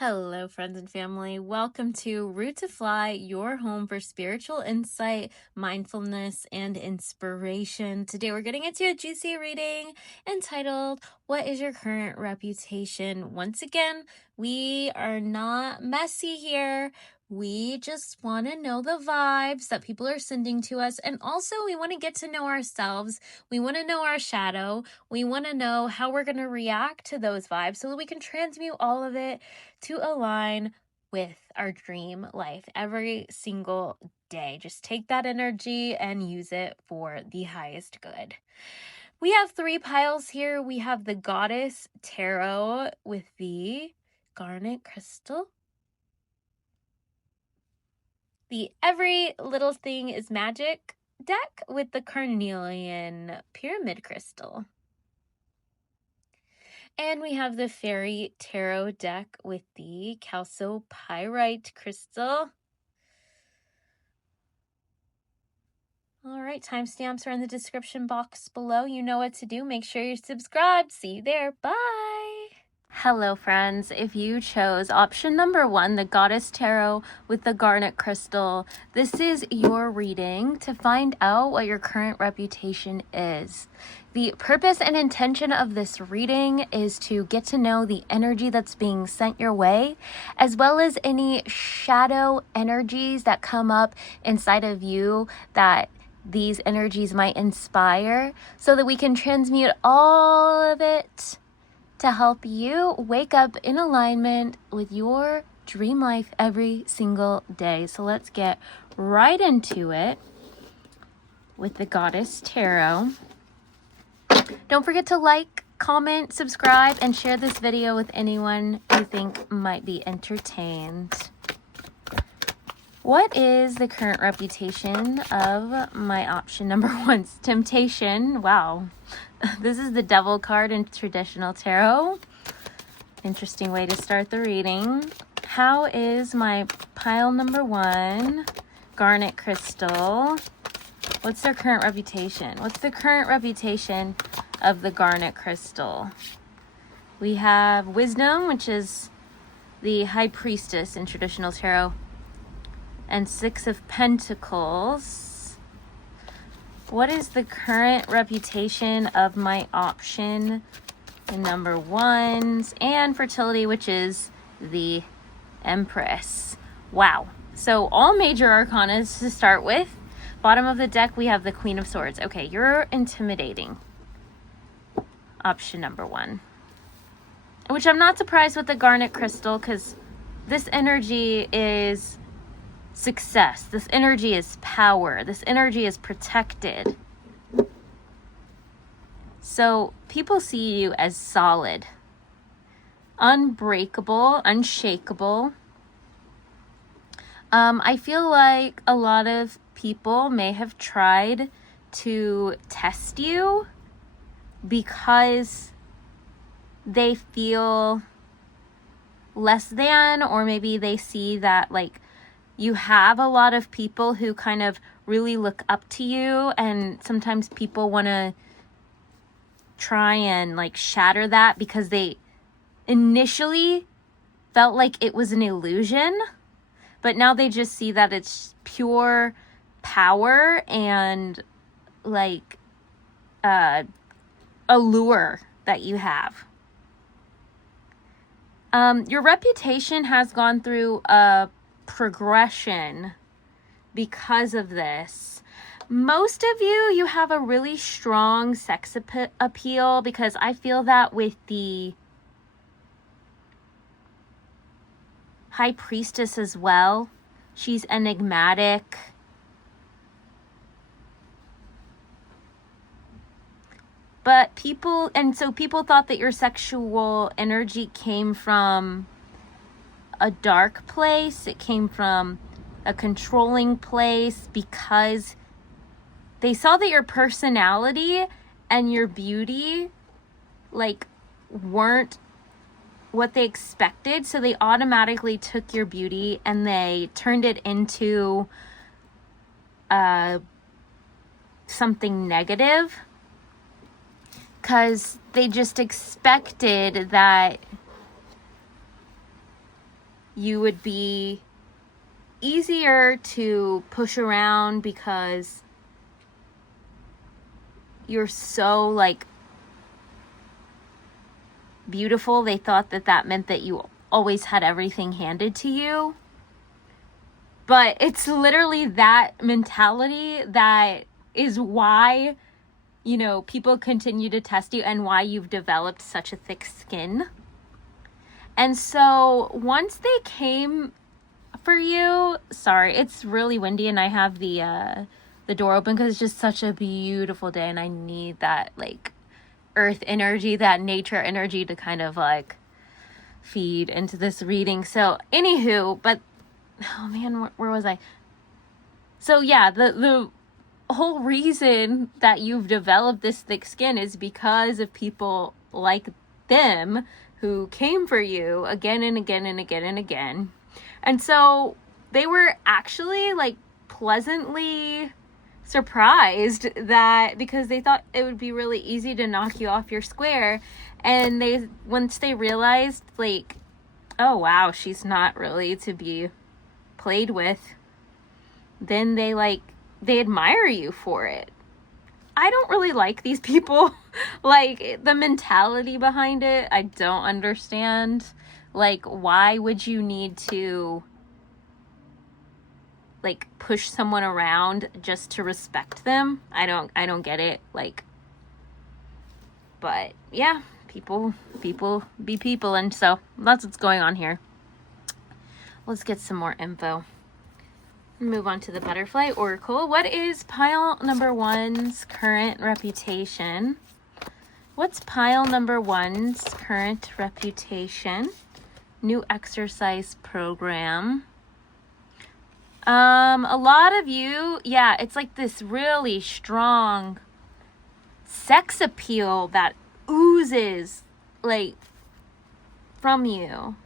Hello, friends and family. Welcome to Root to Fly, your home for spiritual insight, mindfulness, and inspiration. Today, we're getting into a juicy reading entitled, What is Your Current Reputation? Once again, we are not messy here. We just want to know the vibes that people are sending to us. And also, we want to get to know ourselves. We want to know our shadow. We want to know how we're going to react to those vibes so that we can transmute all of it to align with our dream life every single day. Just take that energy and use it for the highest good. We have 3 piles here. We have the Goddess Tarot with the Garnet Crystal, the Every Little Thing is Magic deck with the Carnelian Pyramid Crystal, and we have the Fairy Tarot deck with the Chalcopyrite Crystal. All right, timestamps are in the description box below. You know what to do. Make sure you're subscribed. See you there. Bye. Hello, friends. If you chose option number 1, the Goddess Tarot with the Garnet Crystal, this is your reading to find out what your current reputation is. The purpose and intention of this reading is to get to know the energy that's being sent your way, as well as any shadow energies that come up inside of you that these energies might inspire, so that we can transmute all of it to help you wake up in alignment with your dream life every single day. So let's get right into it with the Goddess Tarot. Don't forget to like, comment, subscribe, and share this video with anyone you think might be entertained. What is the current reputation of my option number 1's temptation? Wow. This is the Devil card in traditional tarot. Interesting way to start the reading. How is my pile number 1, Garnet Crystal? What's their current reputation? What's the current reputation of the Garnet Crystal? We have Wisdom, which is the High Priestess in traditional tarot, and 6 of Pentacles. What is the current reputation of my option in number 1's and fertility, which is the Empress? Wow. So all major arcana to start with. Bottom of the deck, we have the Queen of Swords. Okay, you're intimidating. Option number 1. Which I'm not surprised with the Garnet Crystal, because this energy is success. This energy is power. This energy is protected. So people see you as solid, unbreakable, unshakable. I feel like a lot of people may have tried to test you because they feel less than, or maybe they see that like you have a lot of people who kind of really look up to you, and sometimes people want to try and like shatter that because they initially felt like it was an illusion, but now they just see that it's pure power and like allure that you have. Your reputation has gone through a progression because of this. Most of you have a really strong sex appeal, because I feel that with the High Priestess as well. She's enigmatic. But people thought that your sexual energy came from a dark place. It came from a controlling place, because they saw that your personality and your beauty like weren't what they expected. So they automatically took your beauty and they turned it into something negative, because they just expected that you would be easier to push around because you're so like beautiful. They thought that meant that you always had everything handed to you. But it's literally that mentality that is why, you know, people continue to test you and why you've developed such a thick skin. And so once they came for you, sorry, it's really windy and I have the door open because it's just such a beautiful day and I need that like earth energy, that nature energy to kind of like feed into this reading. So anywho, but oh man, where was I? So yeah, the whole reason that you've developed this thick skin is because of people like them who came for you again and again and again and again. And so they were actually like pleasantly surprised that, because they thought it would be really easy to knock you off your square. And once they realized like, oh wow, she's not really to be played with, then they admire you for it. I don't really like these people. Like the mentality behind it, I don't understand. Like, why would you need to like push someone around just to respect them? I don't get it. Like, but yeah, people be people, and so that's what's going on here. Let's get some more info. Move on to the Butterfly Oracle. What is pile number 1's current reputation? What's pile number 1's current reputation? New exercise program. A lot of you, yeah, it's like this really strong sex appeal that oozes like from you.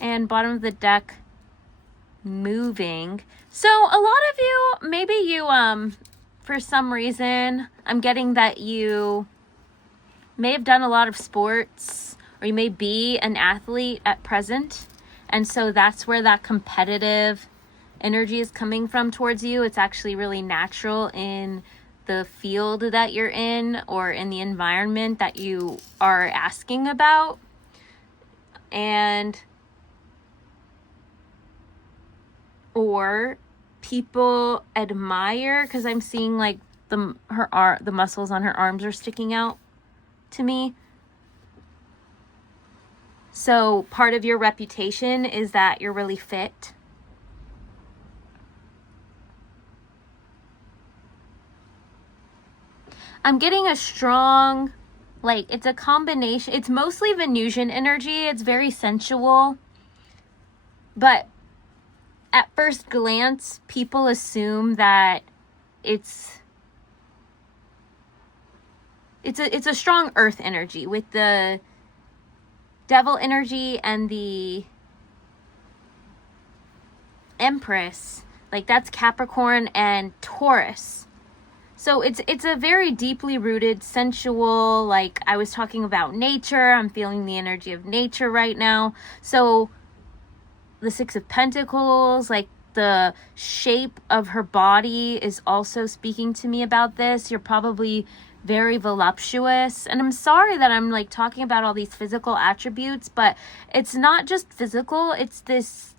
And bottom of the deck, moving. So a lot of you, maybe you for some reason, I'm getting that you may have done a lot of sports, or you may be an athlete at present, and so that's where that competitive energy is coming from towards you. It's actually really natural in the field that you're in or in the environment that you are asking about. And or people admire, because I'm seeing like the muscles on her arms are sticking out to me. So part of your reputation is that you're really fit. I'm getting a strong, like, it's a combination. It's mostly Venusian energy. It's very sensual. But at first glance, people assume that it's a strong earth energy with the devil energy and the Empress. Like, that's Capricorn and Taurus. So it's a very deeply rooted, sensual, like I was talking about nature. I'm feeling the energy of nature right now. So the Six of Pentacles, like the shape of her body is also speaking to me about this. You're probably very voluptuous. And I'm sorry that I'm like talking about all these physical attributes, but it's not just physical. It's this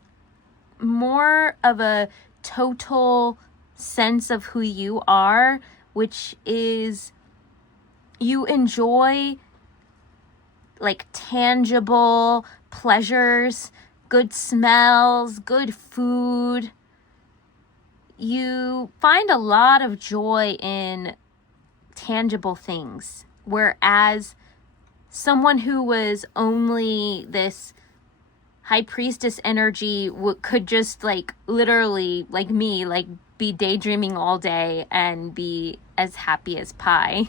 more of a total sense of who you are, which is you enjoy like tangible pleasures, good smells, good food. You find a lot of joy in tangible things, whereas someone who was only this high priestess energy could just like literally, like me, like be daydreaming all day and be as happy as pie.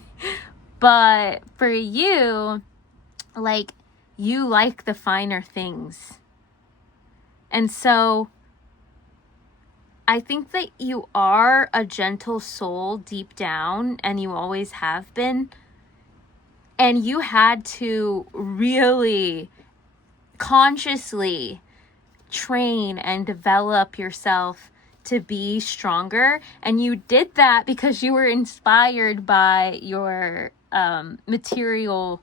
But for you, like, you like the finer things. And so I think that you are a gentle soul deep down, and you always have been. And you had to really consciously train and develop yourself to be stronger. And you did that because you were inspired by your material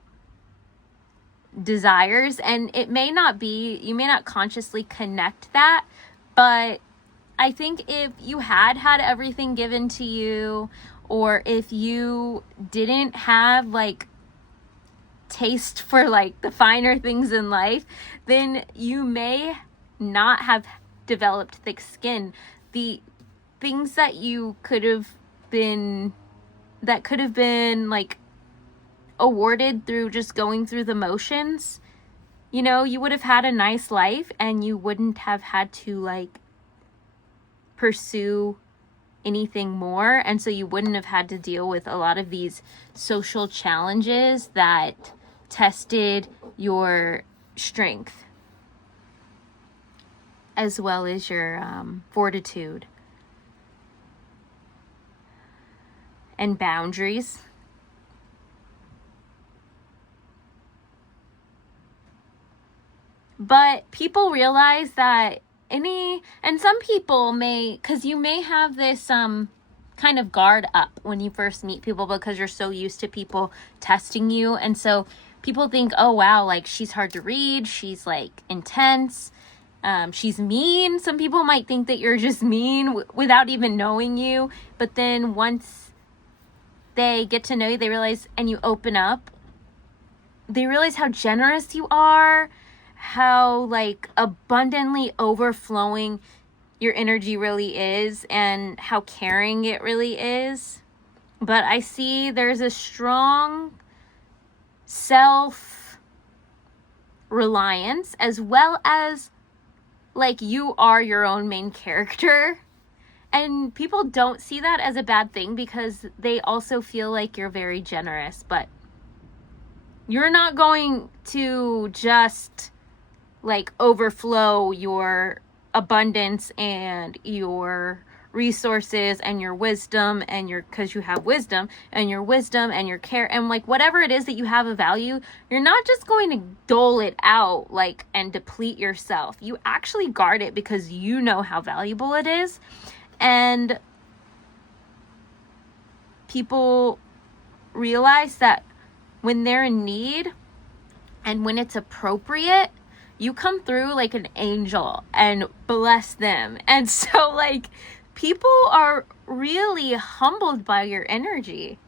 desires. And it may not be, you may not consciously connect that, but I think if you had everything given to you, or if you didn't have like taste for like the finer things in life, then you may not have developed thick skin. The things that you could have been like awarded through just going through the motions, you know, you would have had a nice life and you wouldn't have had to like pursue anything more. And so you wouldn't have had to deal with a lot of these social challenges that tested your strength as well as your fortitude and boundaries. But people realize that and some people may, because you may have this kind of guard up when you first meet people because you're so used to people testing you. And so people think, oh wow, like she's hard to read, she's like intense, she's mean. Some people might think that you're just mean without even knowing you. But then once they get to know you, they realize, and you open up, they realize how generous you are, how like abundantly overflowing your energy really is, and how caring it really is. But I see there's a strong self-reliance, as well as like you are your own main character. And people don't see that as a bad thing because they also feel like you're very generous. But you're not going to just like overflow your abundance and your resources and your wisdom and because you have wisdom and your care and like whatever it is that you have of value, you're not just going to dole it out like and deplete yourself. You actually guard it because you know how valuable it is. And people realize that when they're in need and when it's appropriate, you come through like an angel and bless them. And so like people are really humbled by your energy.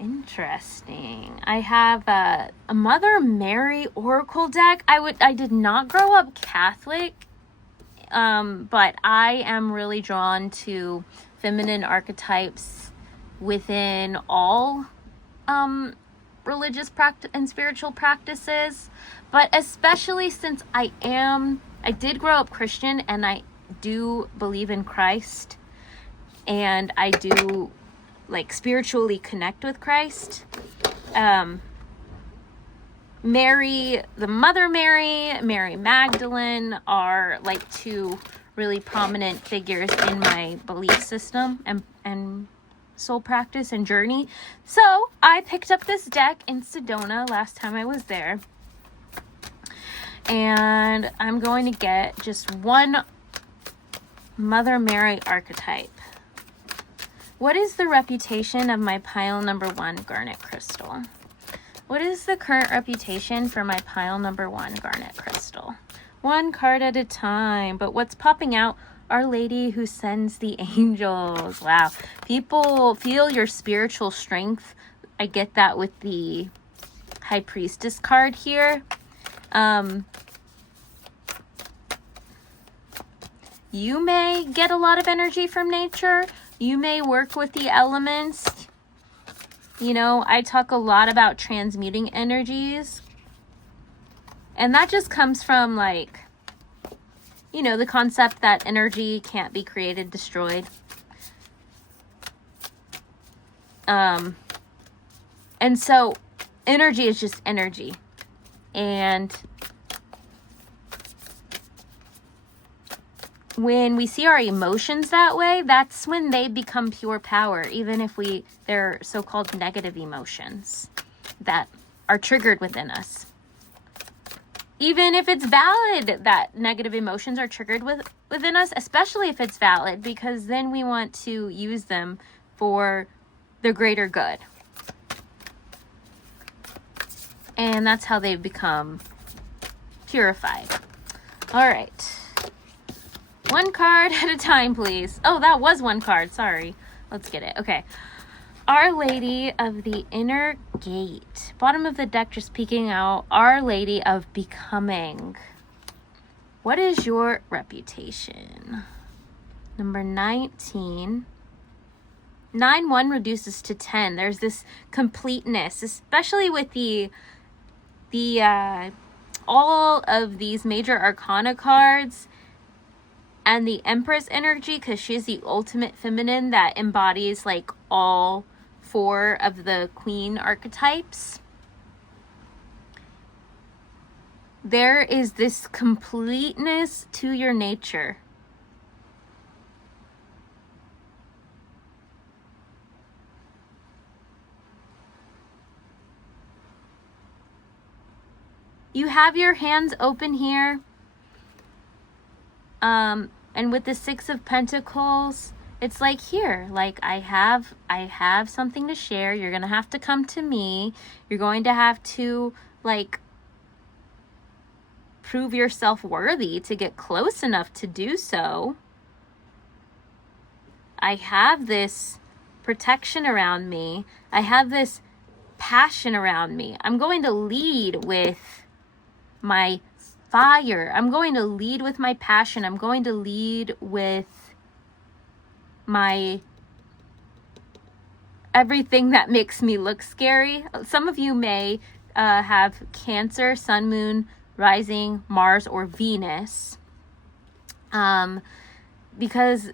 Interesting. I have a Mother Mary Oracle deck. I did not grow up Catholic, but I am really drawn to feminine archetypes within all religious practice and spiritual practices, but especially since I did grow up Christian and I do believe in Christ and I do like spiritually connect with Christ. Mary, the Mother Mary, Mary Magdalene are like two really prominent figures in my belief system and soul practice and journey. So I picked up this deck in Sedona last time I was there, and I'm going to get just one Mother Mary archetype. What is the reputation of my pile number 1 garnet crystal? What is the current reputation for my pile number 1 garnet crystal? One card at a time. But what's popping out? Our Lady who sends the angels. Wow. People feel your spiritual strength. I get that with the High Priestess card here. You may get a lot of energy from nature. You may work with the elements. You know, I talk a lot about transmuting energies. And that just comes from like, you know, the concept that energy can't be created, destroyed. And so energy is just energy. And when we see our emotions that way, that's when they become pure power, even if they're so-called negative emotions that are triggered within us. Even if it's valid that negative emotions are triggered within us, especially if it's valid, because then we want to use them for the greater good. And that's how they become purified. All right. One card at a time, please. Oh, that was one card. Sorry. Let's get it. Okay. Our Lady of the Inner Gate. Bottom of the deck, just peeking out. Our Lady of Becoming. What is your reputation? Number 19. 9-1 reduces to 10. There's this completeness, especially with the all of these major arcana cards and the Empress energy, because she's the ultimate feminine that embodies like all 4 of the queen archetypes. There is this completeness to your nature. You have your hands open here. And with the 6 of Pentacles, it's like here, like I have something to share. You're going to have to come to me. You're going to have to like prove yourself worthy to get close enough to do so. I have this protection around me. I have this passion around me. I'm going to lead with my fire. I'm going to lead with my passion. I'm going to lead with my everything that makes me look scary. Some of you may have Cancer, Sun, Moon, Rising, Mars, or Venus. Because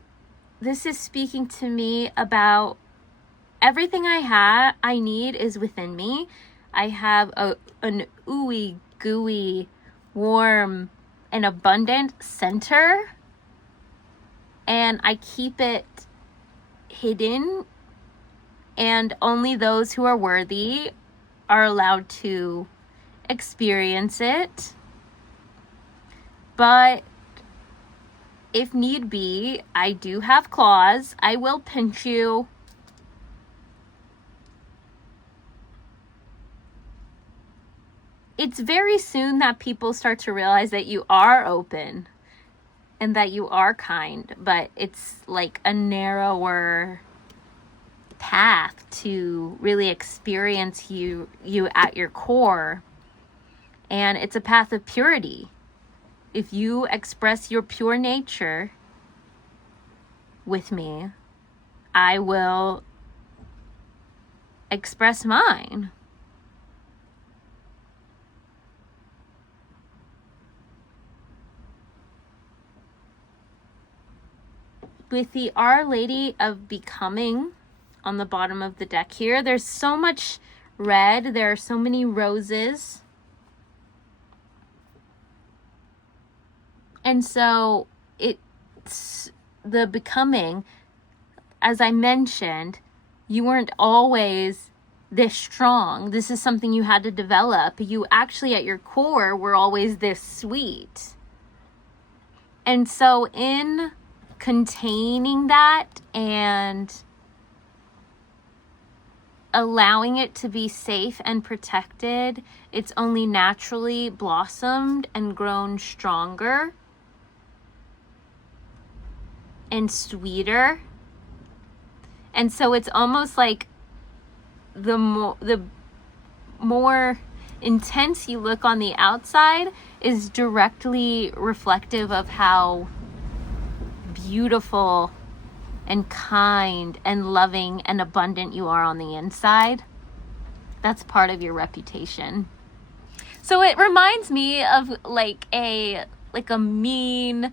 this is speaking to me about everything I need is within me. I have an ooey gooey, warm, and abundant center, and I keep it hidden, and only those who are worthy are allowed to experience it. But if need be, I do have claws. I will pinch you. It's very soon that people start to realize that you are open and that you are kind, but it's like a narrower path to really experience you at your core. And it's a path of purity. If you express your pure nature with me, I will express mine. With the Our Lady of Becoming on the bottom of the deck here, there's so much red. There are so many roses. And so it's the becoming, as I mentioned, you weren't always this strong. This is something you had to develop. You actually at your core were always this sweet. And so in containing that and allowing it to be safe and protected, it's only naturally blossomed and grown stronger and sweeter. And so it's almost like the more intense you look on the outside is directly reflective of how beautiful and kind and loving and abundant you are on the inside. That's part of your reputation. So it reminds me of like a mean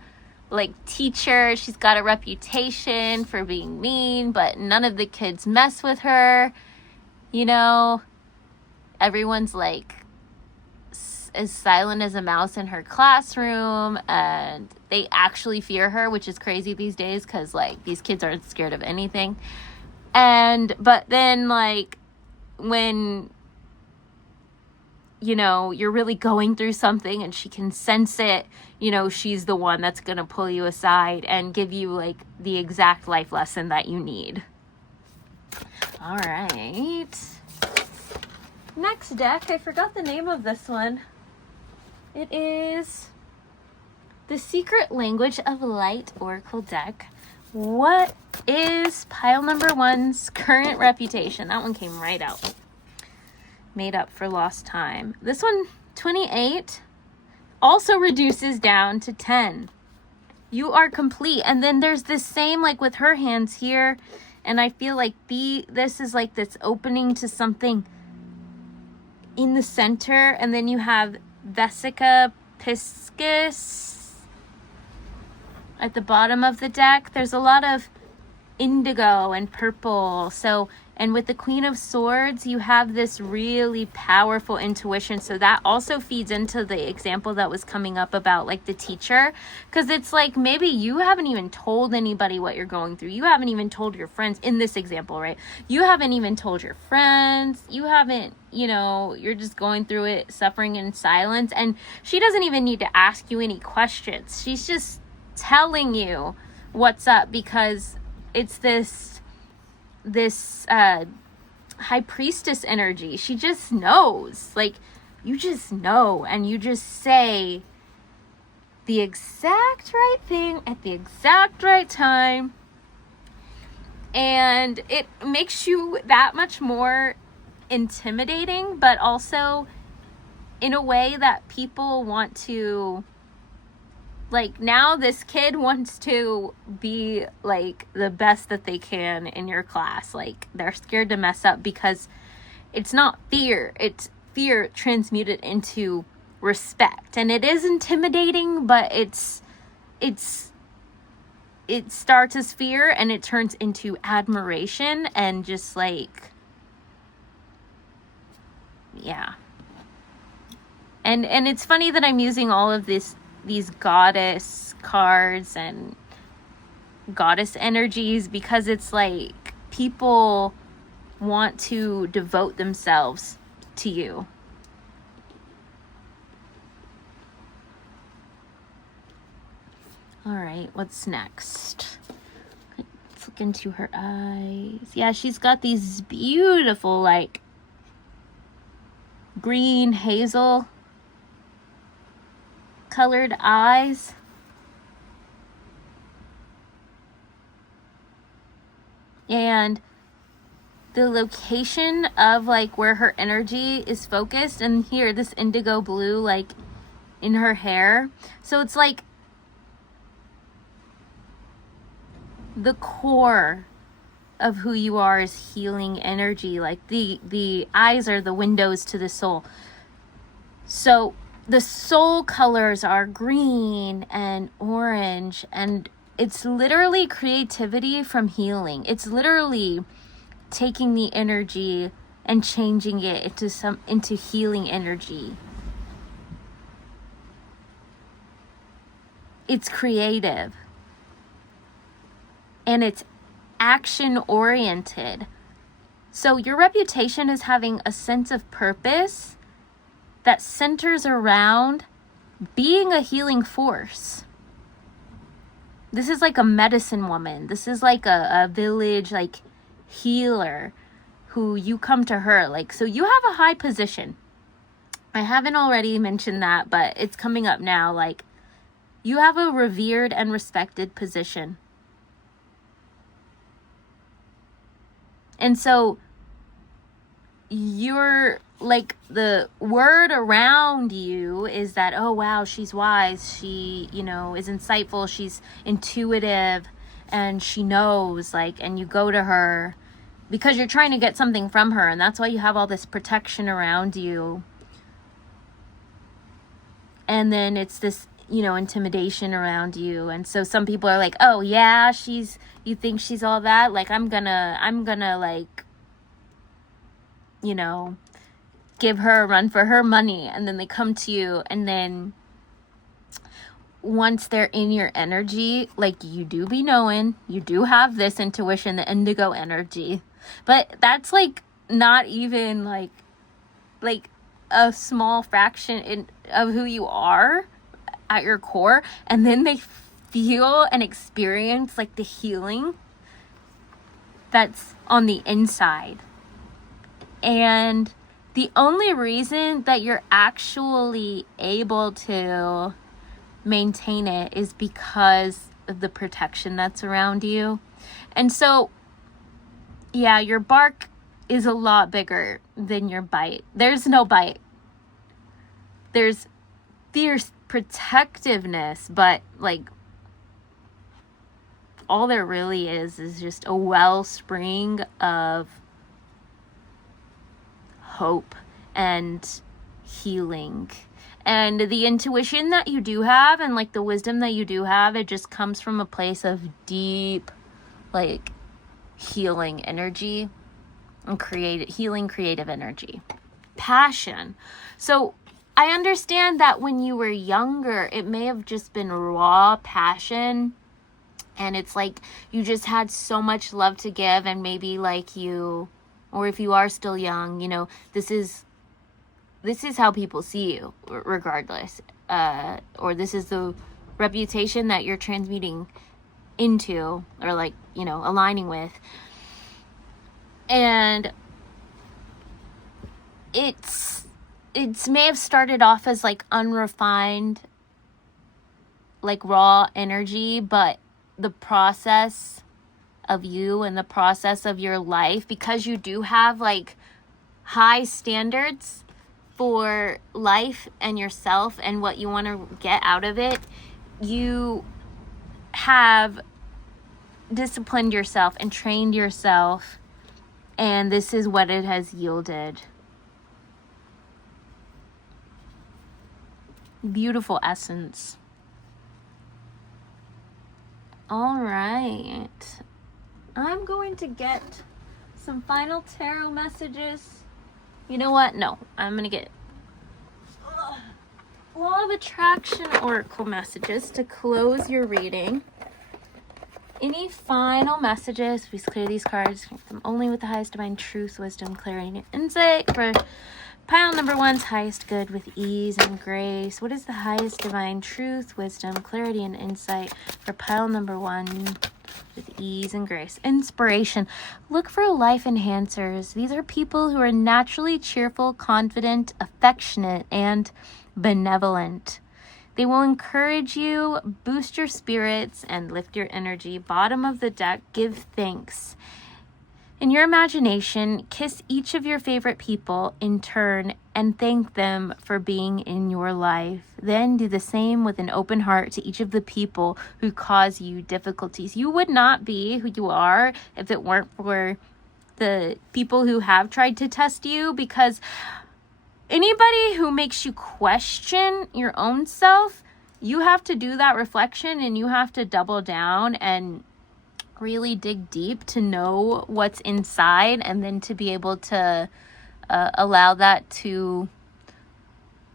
teacher. She's got a reputation for being mean, but none of the kids mess with her. You know, everyone's like as silent as a mouse in her classroom, and they actually fear her, which is crazy these days because like these kids aren't scared of anything. But then like when you know, you're really going through something and she can sense it, you know, she's the one that's going to pull you aside and give you like the exact life lesson that you need. All right. Next deck, I forgot the name of this one. It is the Secret Language of Light Oracle deck. What is pile number 1's current reputation? That one came right out. Made up for lost time. This one, 28, also reduces down to 10. You are complete. And then there's this same, like with her hands here, and I feel like this is like this opening to something in the center, and then you have Vesica Piscis at the bottom of the deck. There's a lot of indigo and purple. So, and with the Queen of Swords, you have this really powerful intuition. So that also feeds into the example that was coming up about like the teacher. Because it's like maybe you haven't even told anybody what you're going through. You haven't even told your friends in this example, right? You haven't even told your friends. You haven't, you know, you're just going through it, suffering in silence. And she doesn't even need to ask you any questions. She's just telling you what's up, because it's this high priestess energy. She just knows, like, you just know, and you just say the exact right thing at the exact right time, and it makes you that much more intimidating, but also in a way that people want to, like, now this kid wants to be like the best that they can in your class. Like, they're scared to mess up because it's not fear. It's fear transmuted into respect. And it is intimidating, but it starts as fear and it turns into admiration and just like, yeah. And it's funny that I'm using all of these goddess cards and goddess energies, because it's like people want to devote themselves to you. All right, what's next? Let's look into her eyes. Yeah, she's got these beautiful, like, green hazel colored eyes. And the location of like where her energy is focused, and here this indigo blue like in her hair. So it's like the core of who you are is healing energy. Like the eyes are the windows to the soul. So the soul colors are green and orange, and it's literally creativity from healing. It's literally taking the energy and changing it into healing energy. It's creative. And it's action oriented. So your reputation is having a sense of purpose that centers around being a healing force. This is like a medicine woman. This is like a village like healer who you come to her. Like, so you have a high position. I haven't already mentioned that, but it's coming up now. Like, you have a revered and respected position. And so you're like, the word around you is that, oh wow, she's wise, she, you know, is insightful, she's intuitive, and she knows, like, and you go to her because you're trying to get something from her, and that's why you have all this protection around you. And then it's this, you know, intimidation around you. And so some people are like, oh yeah, you think she's all that, like, I'm gonna like, you know, give her a run for her money. And then they come to you, and then once they're in your energy, like, you do be knowing, you do have this intuition, the indigo energy, but that's like not even like a small fraction of who you are at your core, and then they feel and experience like the healing that's on the inside. And the only reason that you're actually able to maintain it is because of the protection that's around you. And so, yeah, your bark is a lot bigger than your bite. There's no bite. There's fierce protectiveness, but like all there really is just a wellspring of hope and healing. And the intuition that you do have and like the wisdom that you do have, it just comes from a place of deep like healing energy and creative energy. Passion. So I understand that when you were younger, it may have just been raw passion, and it's like you just had so much love to give, and maybe like you, or if you are still young, you know, this is how people see you regardless, or this is the reputation that you're transmuting into, or like, you know, aligning with. And it may have started off as like unrefined, like raw energy, but the process of you and the process of your life, because you do have like high standards for life and yourself and what you want to get out of it, you have disciplined yourself and trained yourself, and this is what it has yielded. Beautiful essence. All right. I'm going to get some final tarot messages. You know what? No, I'm going to get Law of Attraction Oracle messages to close your reading. Any final messages? Please clear these cards. Connect them only with the highest divine truth, wisdom, clarity, and insight. For pile number 1's highest good with ease and grace. What is the highest divine truth, wisdom, clarity, and insight for pile number 1 with ease and grace? Inspiration. Look for life enhancers. These are people who are naturally cheerful, confident, affectionate, and benevolent. They will encourage you, boost your spirits, and lift your energy. Bottom of the deck, give thanks. In your imagination, kiss each of your favorite people in turn and thank them for being in your life. Then do the same with an open heart to each of the people who cause you difficulties. You would not be who you are if it weren't for the people who have tried to test you, because anybody who makes you question your own self, you have to do that reflection and you have to double down and really dig deep to know what's inside, and then to be able to allow that to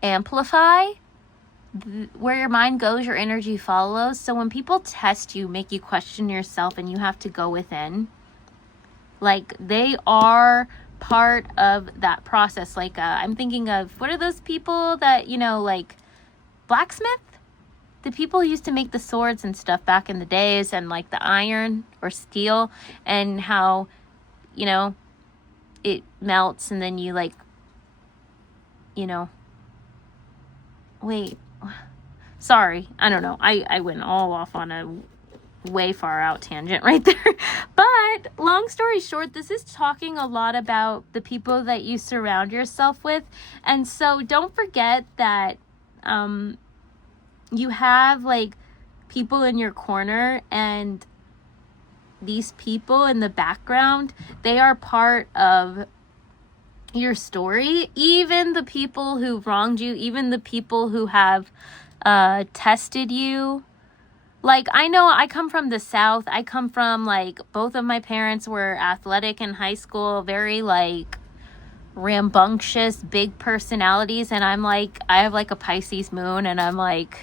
amplify. Where your mind goes, your energy follows. So when people test you, make you question yourself, and you have to go within, like they are part of that process. Like I'm thinking of, what are those people that, you know, like blacksmith? The people who used to make the swords and stuff back in the days, and like the iron or steel, and how, you know, it melts and then you like, you know, wait, sorry, I don't know. I went all off on a way far out tangent right there. But long story short, this is talking a lot about the people that you surround yourself with. And so don't forget that, you have like people in your corner, and these people in the background, they are part of your story. Even the people who wronged you, even the people who have tested you. Like, I know I come from the South. I come from, like, both of my parents were athletic in high school, very like rambunctious, big personalities, and I'm like, I have like a Pisces moon, and I'm like,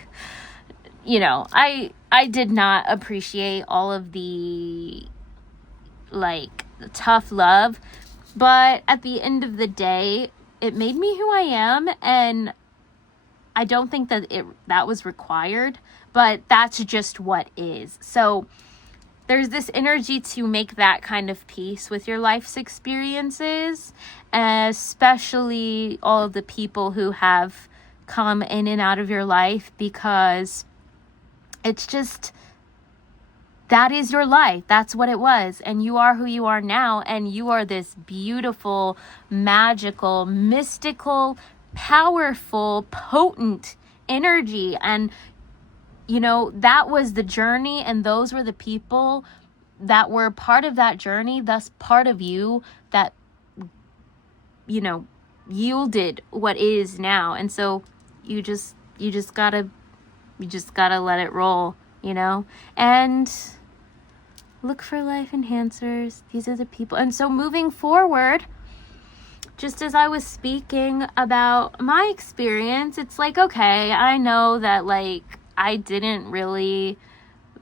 you know, I did not appreciate all of the like tough love, but at the end of the day, it made me who I am, and I don't think that that was required, but that's just what is. So there's this energy to make that kind of peace with your life's experiences, especially all of the people who have come in and out of your life, because it's just, that is your life. That's what it was. And you are who you are now. And you are this beautiful, magical, mystical, powerful, potent energy. And, you know, that was the journey. And those were the people that were part of that journey. Thus part of you that, you know, yielded what is now. And so you just gotta let it roll, you know, and look for life enhancers. These are the people. And so moving forward, just as I was speaking about my experience, it's like, okay, I know that like I didn't really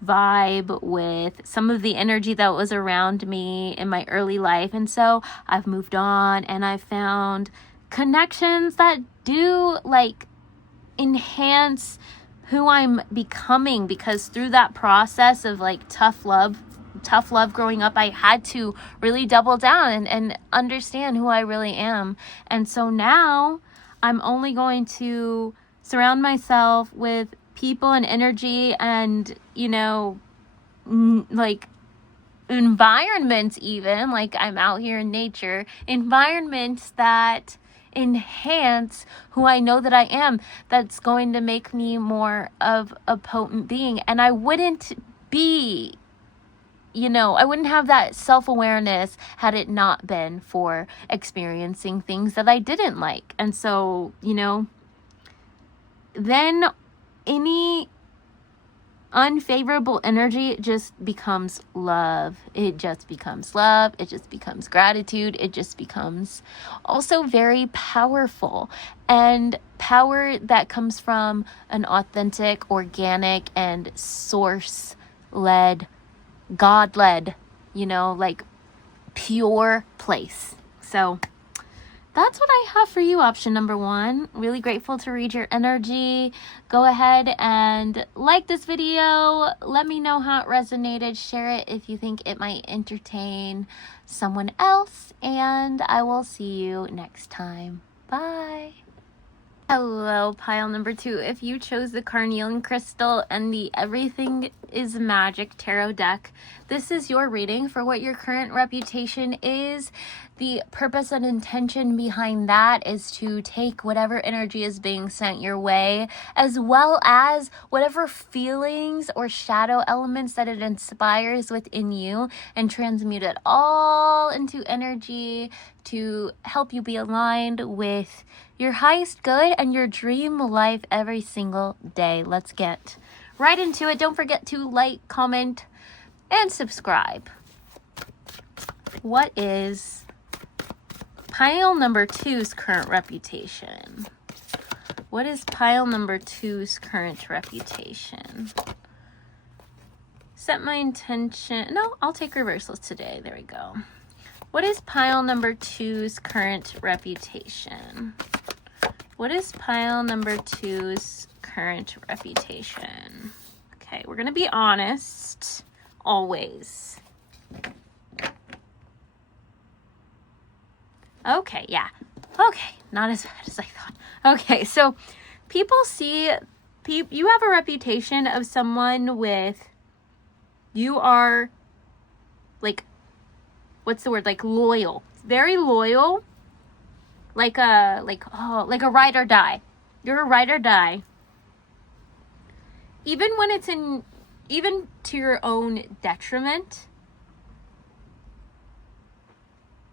vibe with some of the energy that was around me in my early life. And so I've moved on and I've found connections that do like enhance who I'm becoming, because through that process of like tough love growing up, I had to really double down and understand who I really am. And so now I'm only going to surround myself with people and energy and, you know, like environments, even like I'm out here in nature, environments that enhance who I know that I am, that's going to make me more of a potent being. And I wouldn't be, you know, I wouldn't have that self-awareness had it not been for experiencing things that I didn't like. And so, you know, then any unfavorable energy just becomes love. It just becomes love. It just becomes gratitude. It just becomes also very powerful, and power that comes from an authentic, organic, and source-led, God-led, you know, like pure place. So that's what I have for you, option number 1. Really grateful to read your energy. Go ahead and like this video. Let me know how it resonated. Share it if you think it might entertain someone else. And I will see you next time. Bye. Hello, pile number 2. If you chose the carnelian crystal and the Everything is Magic tarot deck, this is your reading for what your current reputation is. The purpose and intention behind that is to take whatever energy is being sent your way, as well as whatever feelings or shadow elements that it inspires within you, and transmute it all into energy to help you be aligned with your highest good and your dream life every single day. Let's get right into it. Don't forget to like, comment, and subscribe. What is pile number 2's current reputation? What is pile number 2's current reputation? Set my intention. No, I'll take reversals today. There we go. What is pile number 2's current reputation? What is pile number 2's current reputation? Okay, we're going to be honest, always. Okay, yeah. Okay, not as bad as I thought. Okay, so people see, you have a reputation of someone with, you are like, what's the word? Like loyal, very loyal, like a ride or die. You're a ride or die. Even when it's even to your own detriment.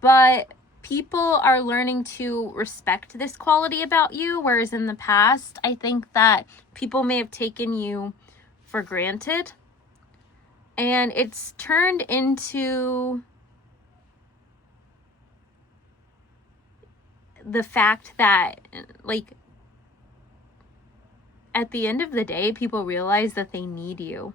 But people are learning to respect this quality about you, whereas in the past, I think that people may have taken you for granted. And it's turned into the fact that, like, at the end of the day, people realize that they need you.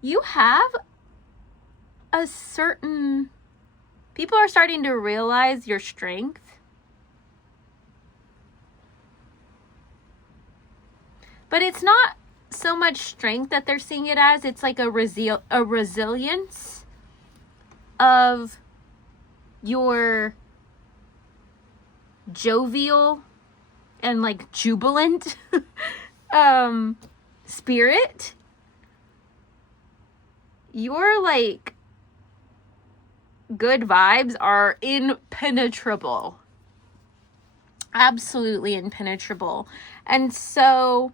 You have a certain, people are starting to realize your strength. But it's not so much strength that they're seeing it as. It's like a resilience of your jovial and like jubilant spirit. Your like good vibes are impenetrable. Absolutely impenetrable. And so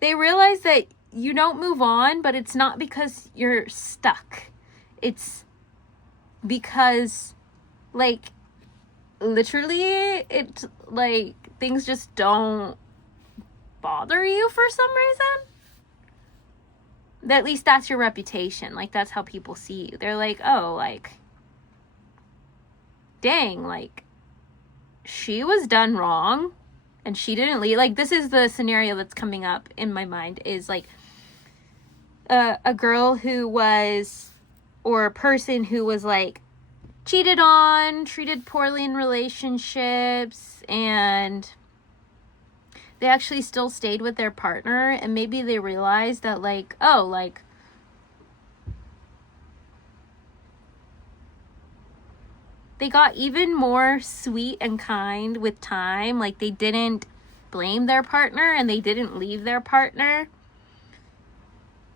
they realize that you don't move on, but it's not because you're stuck. It's because, like, literally, it's like things just don't bother you for some reason. At least that's your reputation. Like, that's how people see you. They're like, oh, like, dang, like, she was done wrong and she didn't leave. Like, this is the scenario that's coming up in my mind, is like a girl who was, or a person who was like cheated on, treated poorly in relationships, and they actually still stayed with their partner, and maybe they realized that like, oh, like, they got even more sweet and kind with time. Like, they didn't blame their partner and they didn't leave their partner.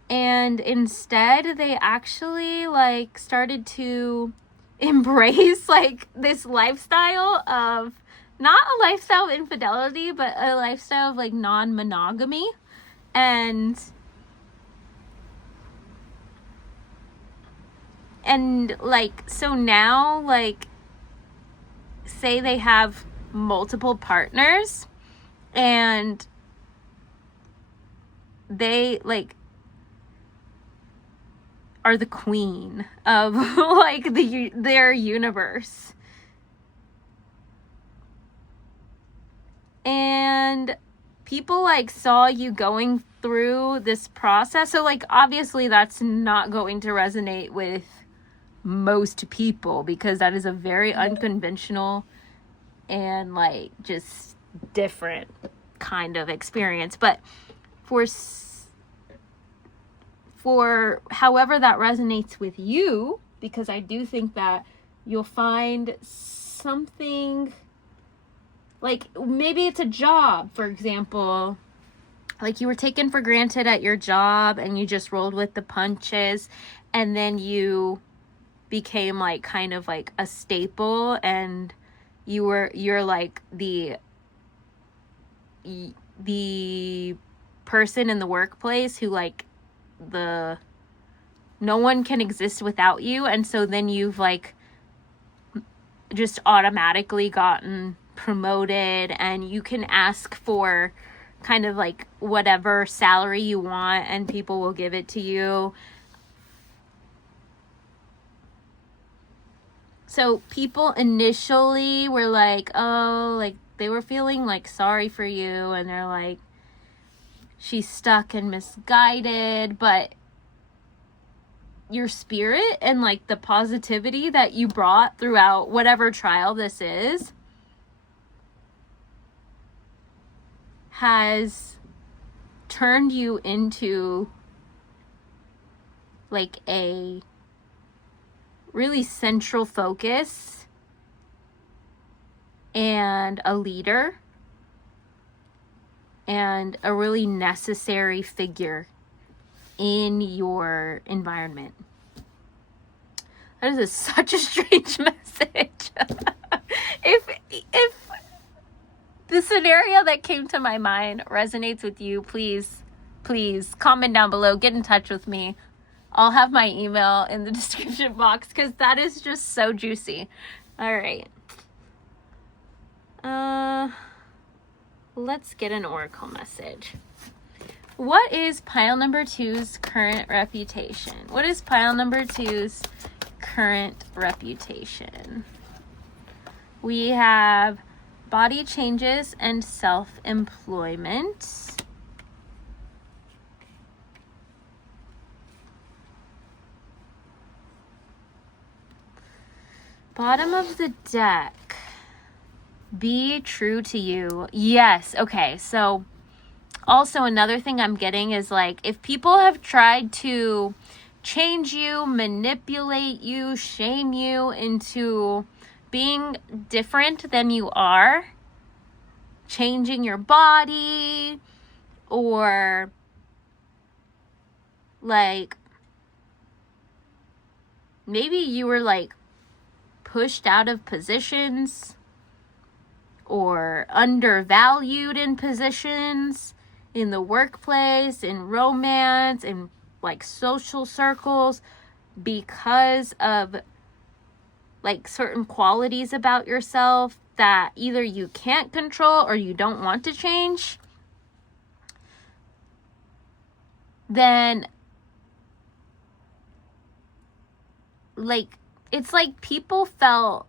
And instead, they actually, like, started to embrace, like, this lifestyle of, not a lifestyle of infidelity, but a lifestyle of, like, non-monogamy. And like, so now, like, say they have multiple partners and they, like, are the queen of like their universe. And people like saw you going through this process. So like, obviously that's not going to resonate with most people, because that is a very unconventional and like just different kind of experience. But for however that resonates with you, because I do think that you'll find something, like maybe it's a job, for example, like you were taken for granted at your job and you just rolled with the punches, and then you became like kind of like a staple, and you're like the person in the workplace who like no one can exist without you. And so then you've like just automatically gotten promoted, and you can ask for kind of like whatever salary you want and people will give it to you. So people initially were like, oh, like they were feeling like sorry for you, and they're like, she's stuck and misguided. But your spirit and like the positivity that you brought throughout whatever trial this is has turned you into like a really central focus and a leader and a really necessary figure in your environment. That is such a strange message. If the scenario that came to my mind resonates with you, please comment down below, get in touch with me. I'll have my email in the description box, because that is just so juicy. All right. Let's get an oracle message. What is pile number 2's current reputation? What is pile number 2's current reputation? We have body changes and self-employment. Bottom of the deck. Be true to you. Yes. Okay. So also another thing I'm getting is like, if people have tried to change you, manipulate you, shame you into being different than you are, changing your body, or like maybe you were like pushed out of positions or undervalued in positions in the workplace, in romance, in like social circles, because of like certain qualities about yourself that either you can't control or you don't want to change, then like it's like people felt.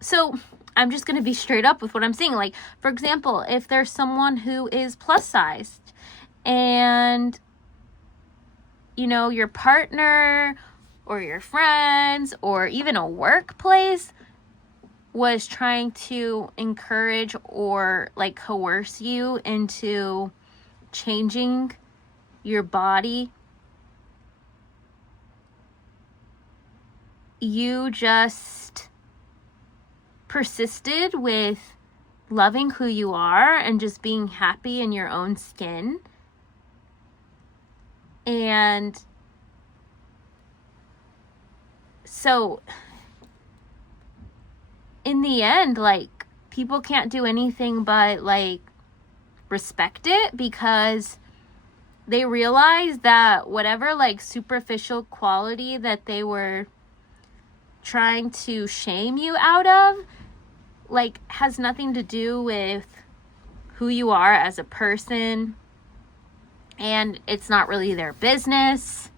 So I'm just going to be straight up with what I'm saying. Like, for example, if there's someone who is plus sized and, you know, your partner or your friends or even a workplace was trying to encourage or like coerce you into changing your body, you just persisted with loving who you are and just being happy in your own skin. And so in the end, like, people can't do anything but like respect it, because they realize that whatever like superficial quality that they were trying to shame you out of, like, has nothing to do with who you are as a person, and it's not really their business,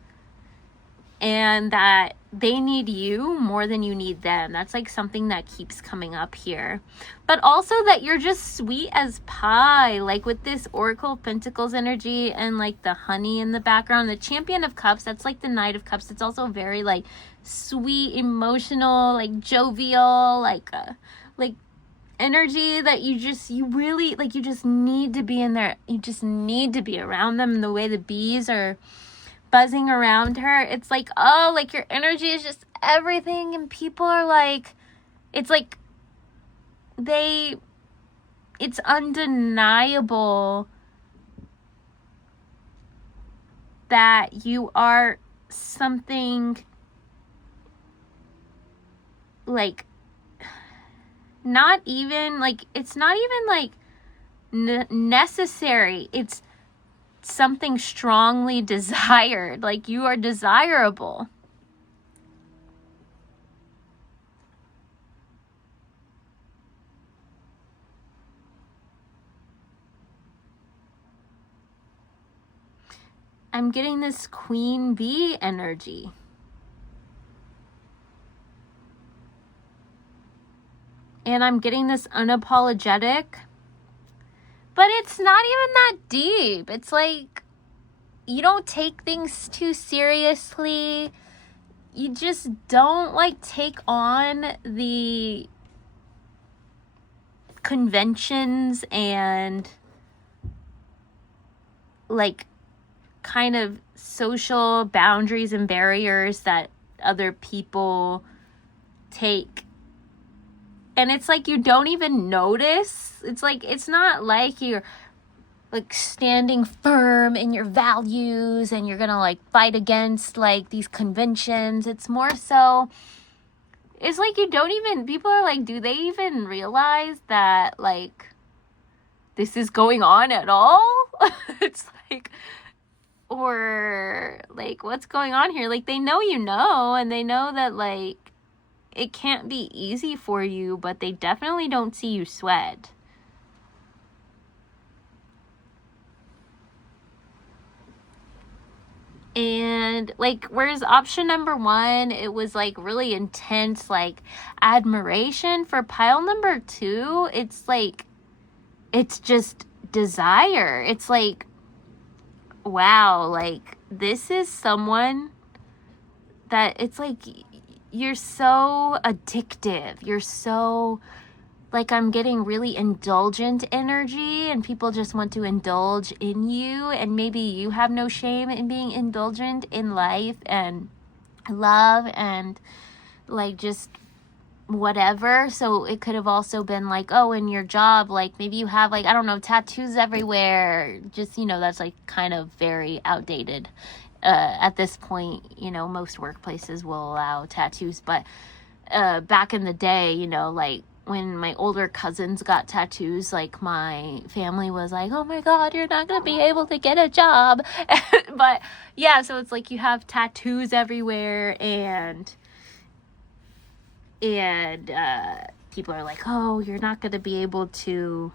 and that they need you more than you need them. That's like something that keeps coming up here. But also that you're just sweet as pie, like with this Oracle of Pentacles energy and like the honey in the background. The Champion of Cups, that's like the Knight of Cups. It's also very like sweet, emotional, like jovial, like energy that you really like, you just need to be in there. You just need to be around them. And the way the bees are buzzing around her, it's like, oh, like your energy is just everything. And people are like, it's like it's undeniable that you are something like, not even like, it's not even like necessary. It's something strongly desired. Like, you are desirable. I'm getting this Queen Bee energy. And I'm getting this unapologetic. But it's not even that deep. It's like, you don't take things too seriously. You just don't like take on the conventions and like kind of social boundaries and barriers that other people take. And it's like, you don't even notice. It's like, it's not like you're like standing firm in your values and you're gonna like fight against like these conventions. It's more so, it's like you don't even, people are like, do they even realize that like this is going on at all? It's like, or like, what's going on here? Like, they know, you know, and they know that like it can't be easy for you, but they definitely don't see you sweat. And like, whereas option number one, it was like really intense, like admiration. For pile number two, it's like, it's just desire. It's like, wow, like this is someone that it's like, you're so addictive. You're so, like, I'm getting really indulgent energy, and people just want to indulge in you, and maybe you have no shame in being indulgent in life and love and, like, just whatever. So it could have also been like, oh, in your job, like, maybe you have, like, I don't know, tattoos everywhere. Just, you know, that's, like, kind of very outdated. At this point, you know, most workplaces will allow tattoos, but back in the day, you know, like, when my older cousins got tattoos, like, my family was like, oh my God, you're not going to be able to get a job. But yeah, so it's like you have tattoos everywhere, and people are like, oh, you're not going to be able to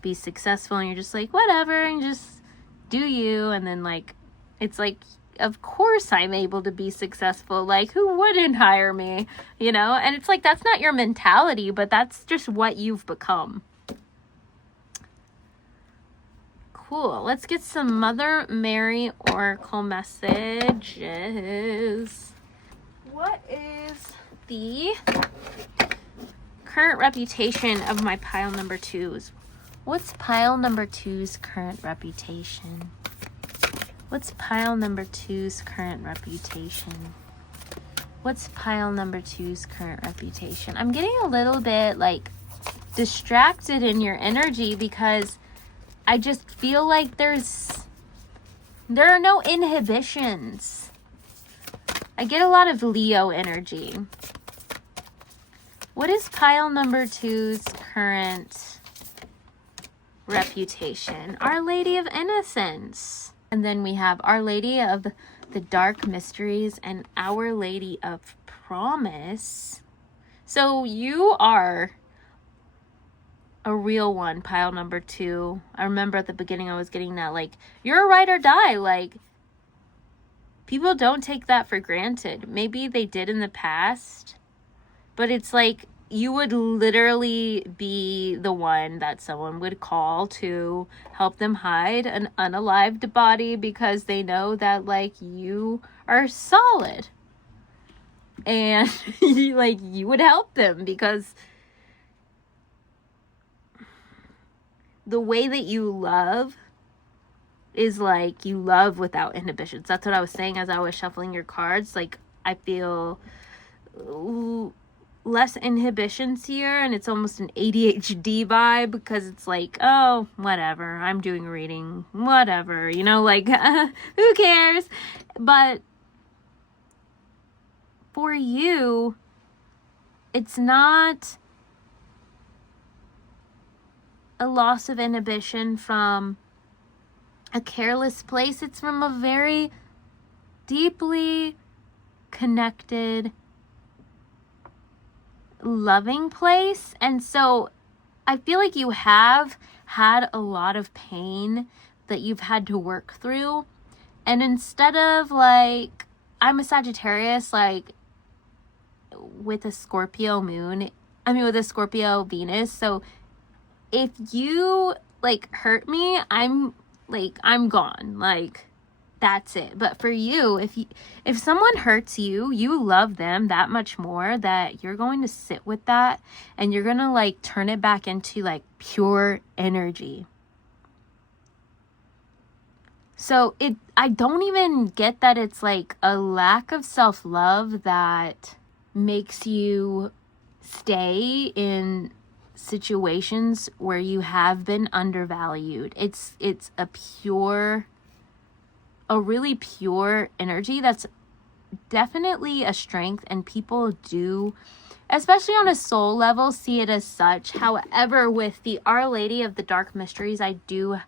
be successful, and you're just like, whatever, and just do you. And then, like, it's like, of course I'm able to be successful. Like, who wouldn't hire me? You know? And it's like, that's not your mentality, but that's just what you've become. Cool. Let's get some Mother Mary Oracle messages. What is the current reputation of my pile number 2s? What's pile number 2's current reputation? What's pile number 2's current reputation? What's pile number 2's current reputation? I'm getting a little bit, like, distracted in your energy because I just feel like there are no inhibitions. I get a lot of Leo energy. What is pile number 2's current reputation? Our Lady of Innocence. And then we have Our Lady of the Dark Mysteries and Our Lady of Promise. So you are a real one, pile number 2. I remember at the beginning I was getting that, like, you're a ride or die. Like, people don't take that for granted. Maybe they did in the past, but it's like you would literally be the one that someone would call to help them hide an unalived body because they know that, like, you are solid. And like, you would help them because the way that you love is, like, you love without inhibitions. That's what I was saying as I was shuffling your cards. Like, I feel less inhibitions here, and it's almost an ADHD vibe because it's like, oh, whatever, I'm doing a reading, whatever, you know, like, who cares? But for you, it's not a loss of inhibition from a careless place. It's from a very deeply connected, loving place. And so I feel like you have had a lot of pain that you've had to work through. And instead of, like, I'm a Sagittarius, like, with a Scorpio moon, with a Scorpio Venus. So if you, like, hurt me, I'm gone. Like, that's it. But for you, if someone hurts you, you love them that much more that you're going to sit with that, and you're going to, like, turn it back into, like, pure energy. So I don't even get that it's, like, a lack of self-love that makes you stay in situations where you have been undervalued. It's a really pure energy that's definitely a strength, and people do, especially on a soul level, see it as such. However, with the Our Lady of the Dark Mysteries, I do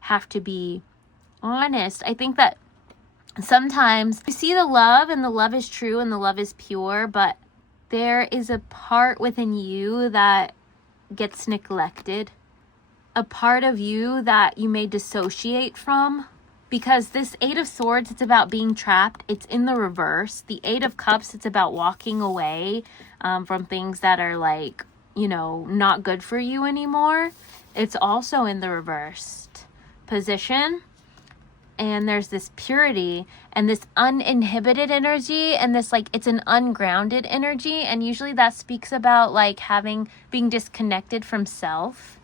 have to be honest. I think that sometimes you see the love, and the love is true, and the love is pure, but there is a part within you that gets neglected, a part of you that you may dissociate from. Because this 8 of Swords, it's about being trapped. It's in the reverse. The 8 of Cups, it's about walking away from things that are, like, you know, not good for you anymore. It's also in the reversed position. and there's this purity and this uninhibited energy, and this like it's an ungrounded energy, and usually that speaks about like being disconnected from self.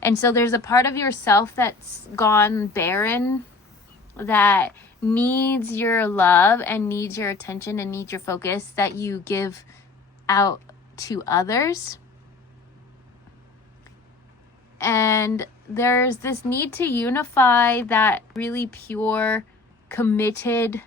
And so there's a part of yourself that's gone barren, that needs your love and needs your attention and needs your focus, that you give out to others. And there's this need to unify that really pure, committed,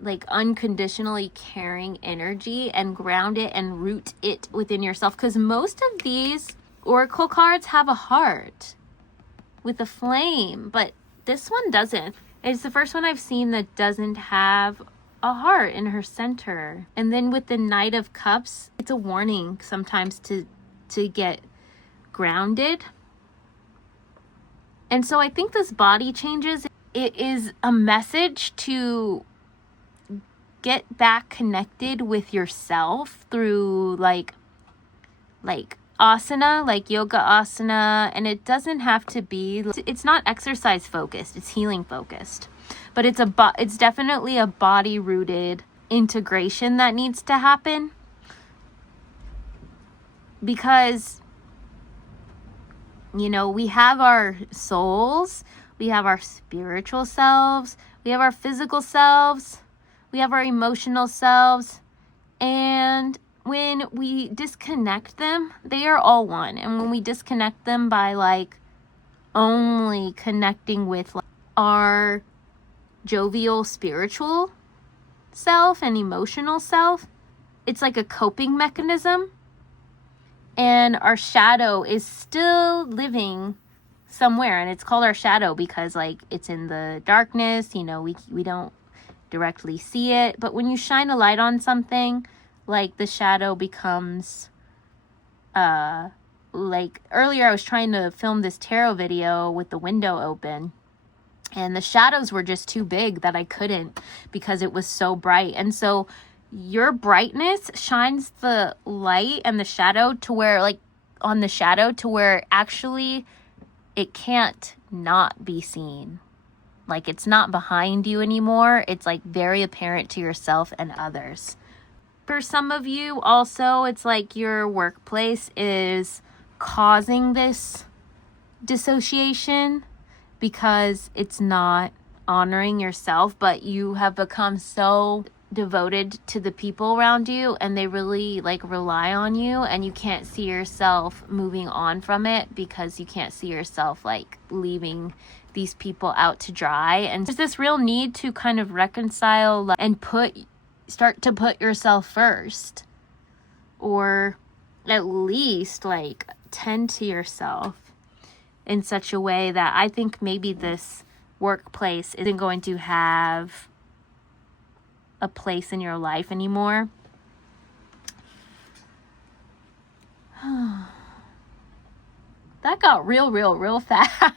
like unconditionally caring energy and ground it and root it within yourself. Because most of these oracle cards have a heart with a flame, but this one doesn't. It's the first one I've seen that doesn't have a heart in her center. And then with the Knight of Cups, it's a warning sometimes to get grounded. And so I think this body changes. It is a message to get back connected with yourself through like asana, like yoga asana. And it doesn't have to be, it's not exercise focused, it's healing focused, but it's definitely a body rooted integration that needs to happen. Because, you know, we have our souls, we have our spiritual selves, we have our physical selves, we have our emotional selves, and when we disconnect them, they are all one. And when we disconnect them by like only connecting with like, our jovial spiritual self and emotional self, it's like a coping mechanism. And our shadow is still living somewhere, and it's called our shadow because like it's in the darkness, you know, we don't directly see it. But when you shine a light on something, like the shadow becomes like earlier I was trying to film this tarot video with the window open, and the shadows were just too big that I couldn't because it was so bright. And so your brightness shines the light and the shadow to where like on the shadow to where actually it can't not be seen. Like it's not behind you anymore. It's like very apparent to yourself and others. For some of you also, it's like your workplace is causing this dissociation because it's not honoring yourself, but you have become so devoted to the people around you and they really like rely on you, and you can't see yourself moving on from it because you can't see yourself like leaving these people out to dry. And there's this real need to kind of reconcile and start to put yourself first, or at least like tend to yourself in such a way that I think maybe this workplace isn't going to have a place in your life anymore. That got real fast.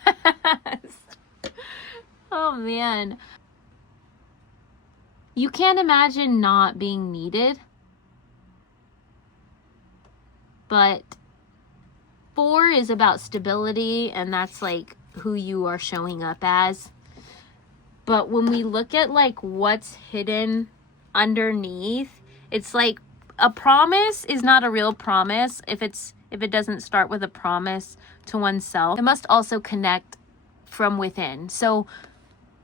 Oh man. You can't imagine not being needed. But 4 is about stability, and that's like who you are showing up as. But when we look at like what's hidden underneath, it's like a promise is not a real promise if it doesn't start with a promise to oneself. It must also connect from within. So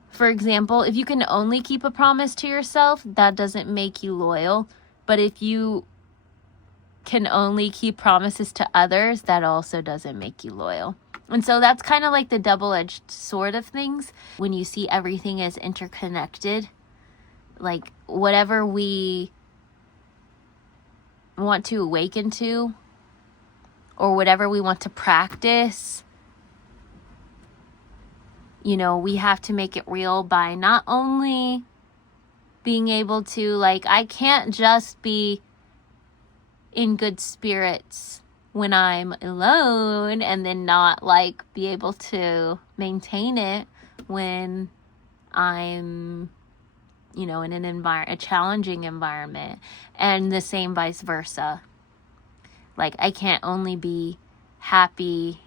for example, if you can only keep a promise to yourself, that doesn't make you loyal. But if you can only keep promises to others, that also doesn't make you loyal. And so that's kind of like the double-edged sword of things. When you see everything as interconnected, like whatever we want to awaken to, or whatever we want to practice, you know, we have to make it real by not only being able to, like, I can't just be in good spirits when I'm alone and then not, like, be able to maintain it when I'm, you know, in a challenging environment. And the same vice versa. Like, I can't only be happy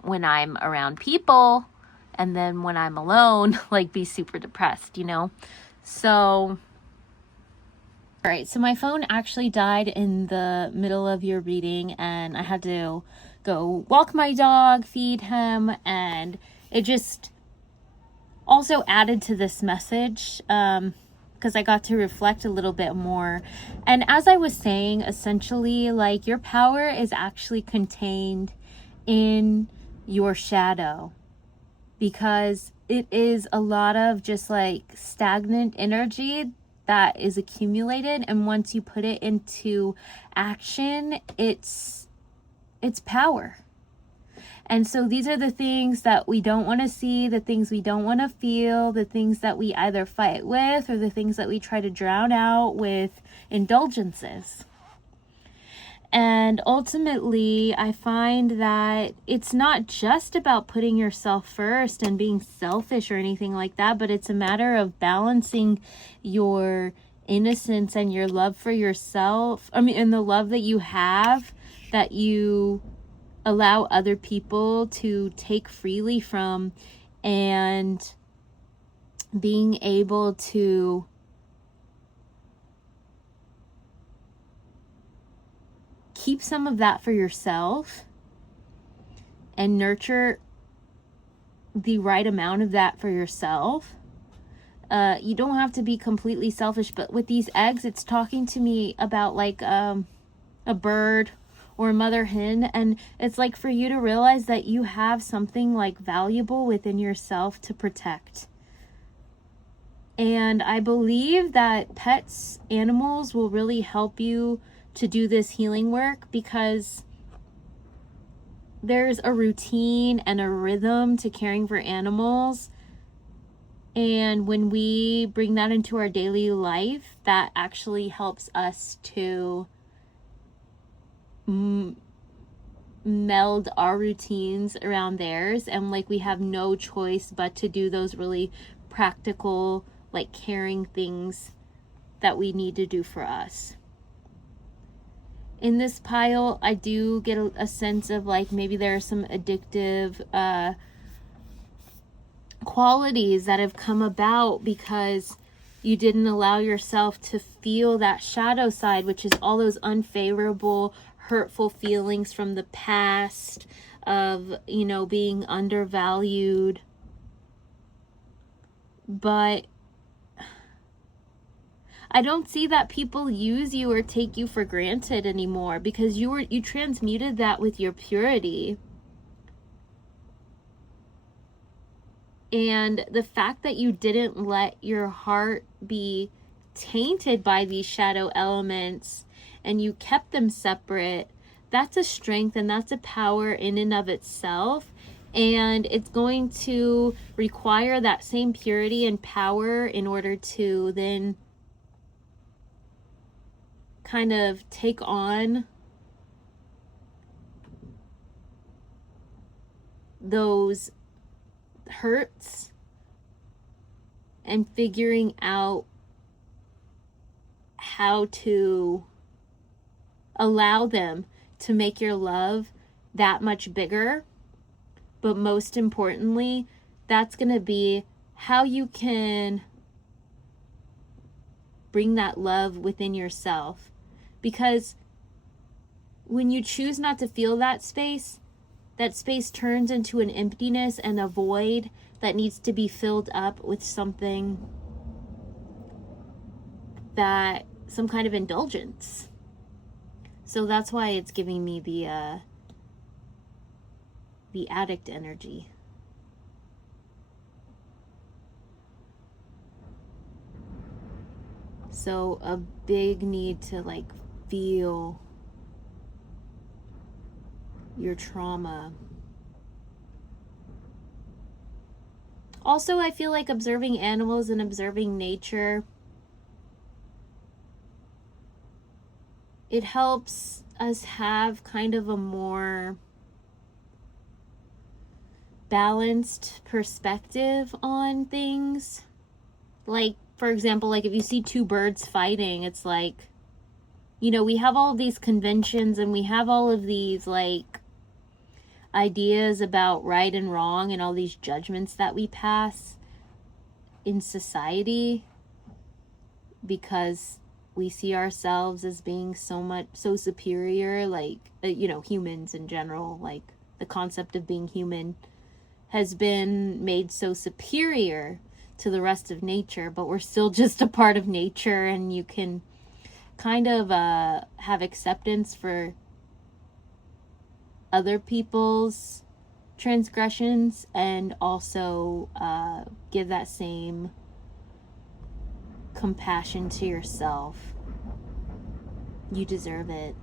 when I'm around people and then when I'm alone, like be super depressed, you know? So, all right, so my phone actually died in the middle of your reading, and I had to go walk my dog, feed him, and it just also added to this message, because I got to reflect a little bit more. And as I was saying, essentially, like, your power is actually contained in your shadow, because it is a lot of just like stagnant energy that is accumulated, and once you put it into action, it's power. And so these are the things that we don't want to see, the things we don't want to feel, the things that we either fight with, or the things that we try to drown out with indulgences. And ultimately, I find that it's not just about putting yourself first and being selfish or anything like that, but it's a matter of balancing your innocence and your love for yourself. And the love that you have, that you allow other people to take freely from, and being able to keep some of that for yourself and nurture the right amount of that for yourself. You don't have to be completely selfish, but with these eggs, it's talking to me about like a bird or a mother hen, and it's like for you to realize that you have something like valuable within yourself to protect. And I believe that pets, animals, will really help you to do this healing work, because there's a routine and a rhythm to caring for animals. And when we bring that into our daily life, that actually helps us to meld our routines around theirs, and like we have no choice but to do those really practical, like caring things that we need to do for us. In this pile, I do get a sense of like maybe there are some addictive qualities that have come about because you didn't allow yourself to feel that shadow side, which is all those unfavorable, hurtful feelings from the past of, you know, being undervalued. But I don't see that people use you or take you for granted anymore, because you transmuted that with your purity. And the fact that you didn't let your heart be tainted by these shadow elements and you kept them separate, that's a strength and that's a power in and of itself. And it's going to require that same purity and power in order to then kind of take on those hurts and figuring out how to allow them to make your love that much bigger. But most importantly, that's going to be how you can bring that love within yourself. Because when you choose not to feel that space turns into an emptiness and a void that needs to be filled up with something, that some kind of indulgence. So that's why it's giving me the addict energy. So a big need to like feel your trauma. Also, I feel like observing animals and observing nature, it helps us have kind of a more balanced perspective on things. Like, for example, like if you see two birds fighting, it's like, you know, we have all of these conventions and we have all of these like ideas about right and wrong and all these judgments that we pass in society because we see ourselves as being so superior, like, humans in general, like the concept of being human has been made so superior to the rest of nature, but we're still just a part of nature, and you can kind of have acceptance for other people's transgressions and also give that same compassion to yourself. You deserve it.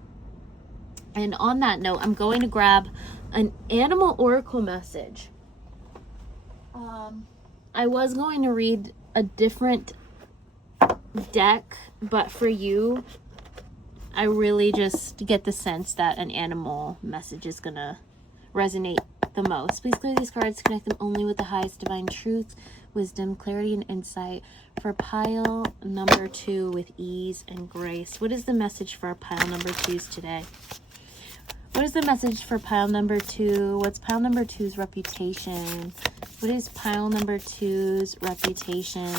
And on that note, I'm going to grab an animal oracle message. I was going to read a different deck, but for you, I really just get the sense that an animal message is gonna resonate the most. Please clear these cards, connect them only with the highest divine truth, wisdom, clarity, and insight for pile number 2 with ease and grace. What is the message for our pile number 2s today? What is the message for pile number 2? What's pile number 2's reputation? What is pile number 2's reputation?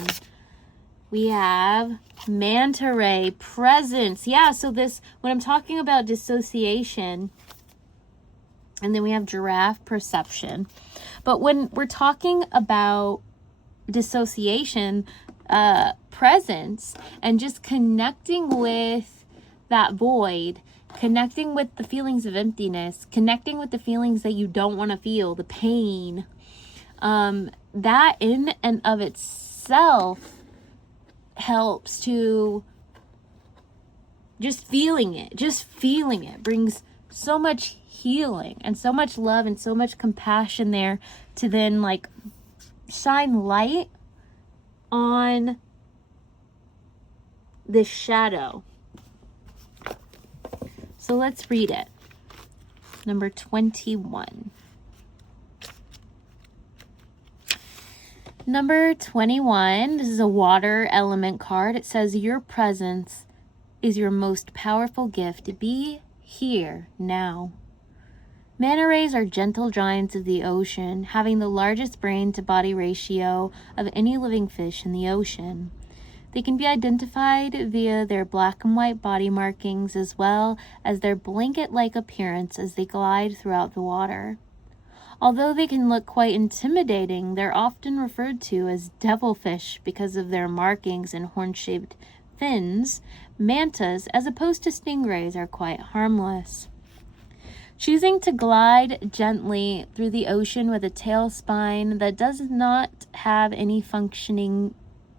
We have manta ray presence. Yeah, so when I'm talking about dissociation, and then we have giraffe perception. But when we're talking about dissociation, presence, and just connecting with that void, connecting with the feelings of emptiness, connecting with the feelings that you don't want to feel, the pain, that in and of itself helps to just feeling it brings so much healing and so much love and so much compassion there to then like shine light on this shadow. So let's read it. Number 21. Number 21, this is a water element card. It says, your presence is your most powerful gift. Be here now. Manta rays are gentle giants of the ocean, having the largest brain to body ratio of any living fish in the ocean. They can be identified via their black and white body markings as well as their blanket-like appearance as they glide throughout the water. Although they can look quite intimidating, they're often referred to as devilfish because of their markings and horn-shaped fins. Mantas, as opposed to stingrays, are quite harmless. Choosing to glide gently through the ocean with a tail spine that does not have any functioning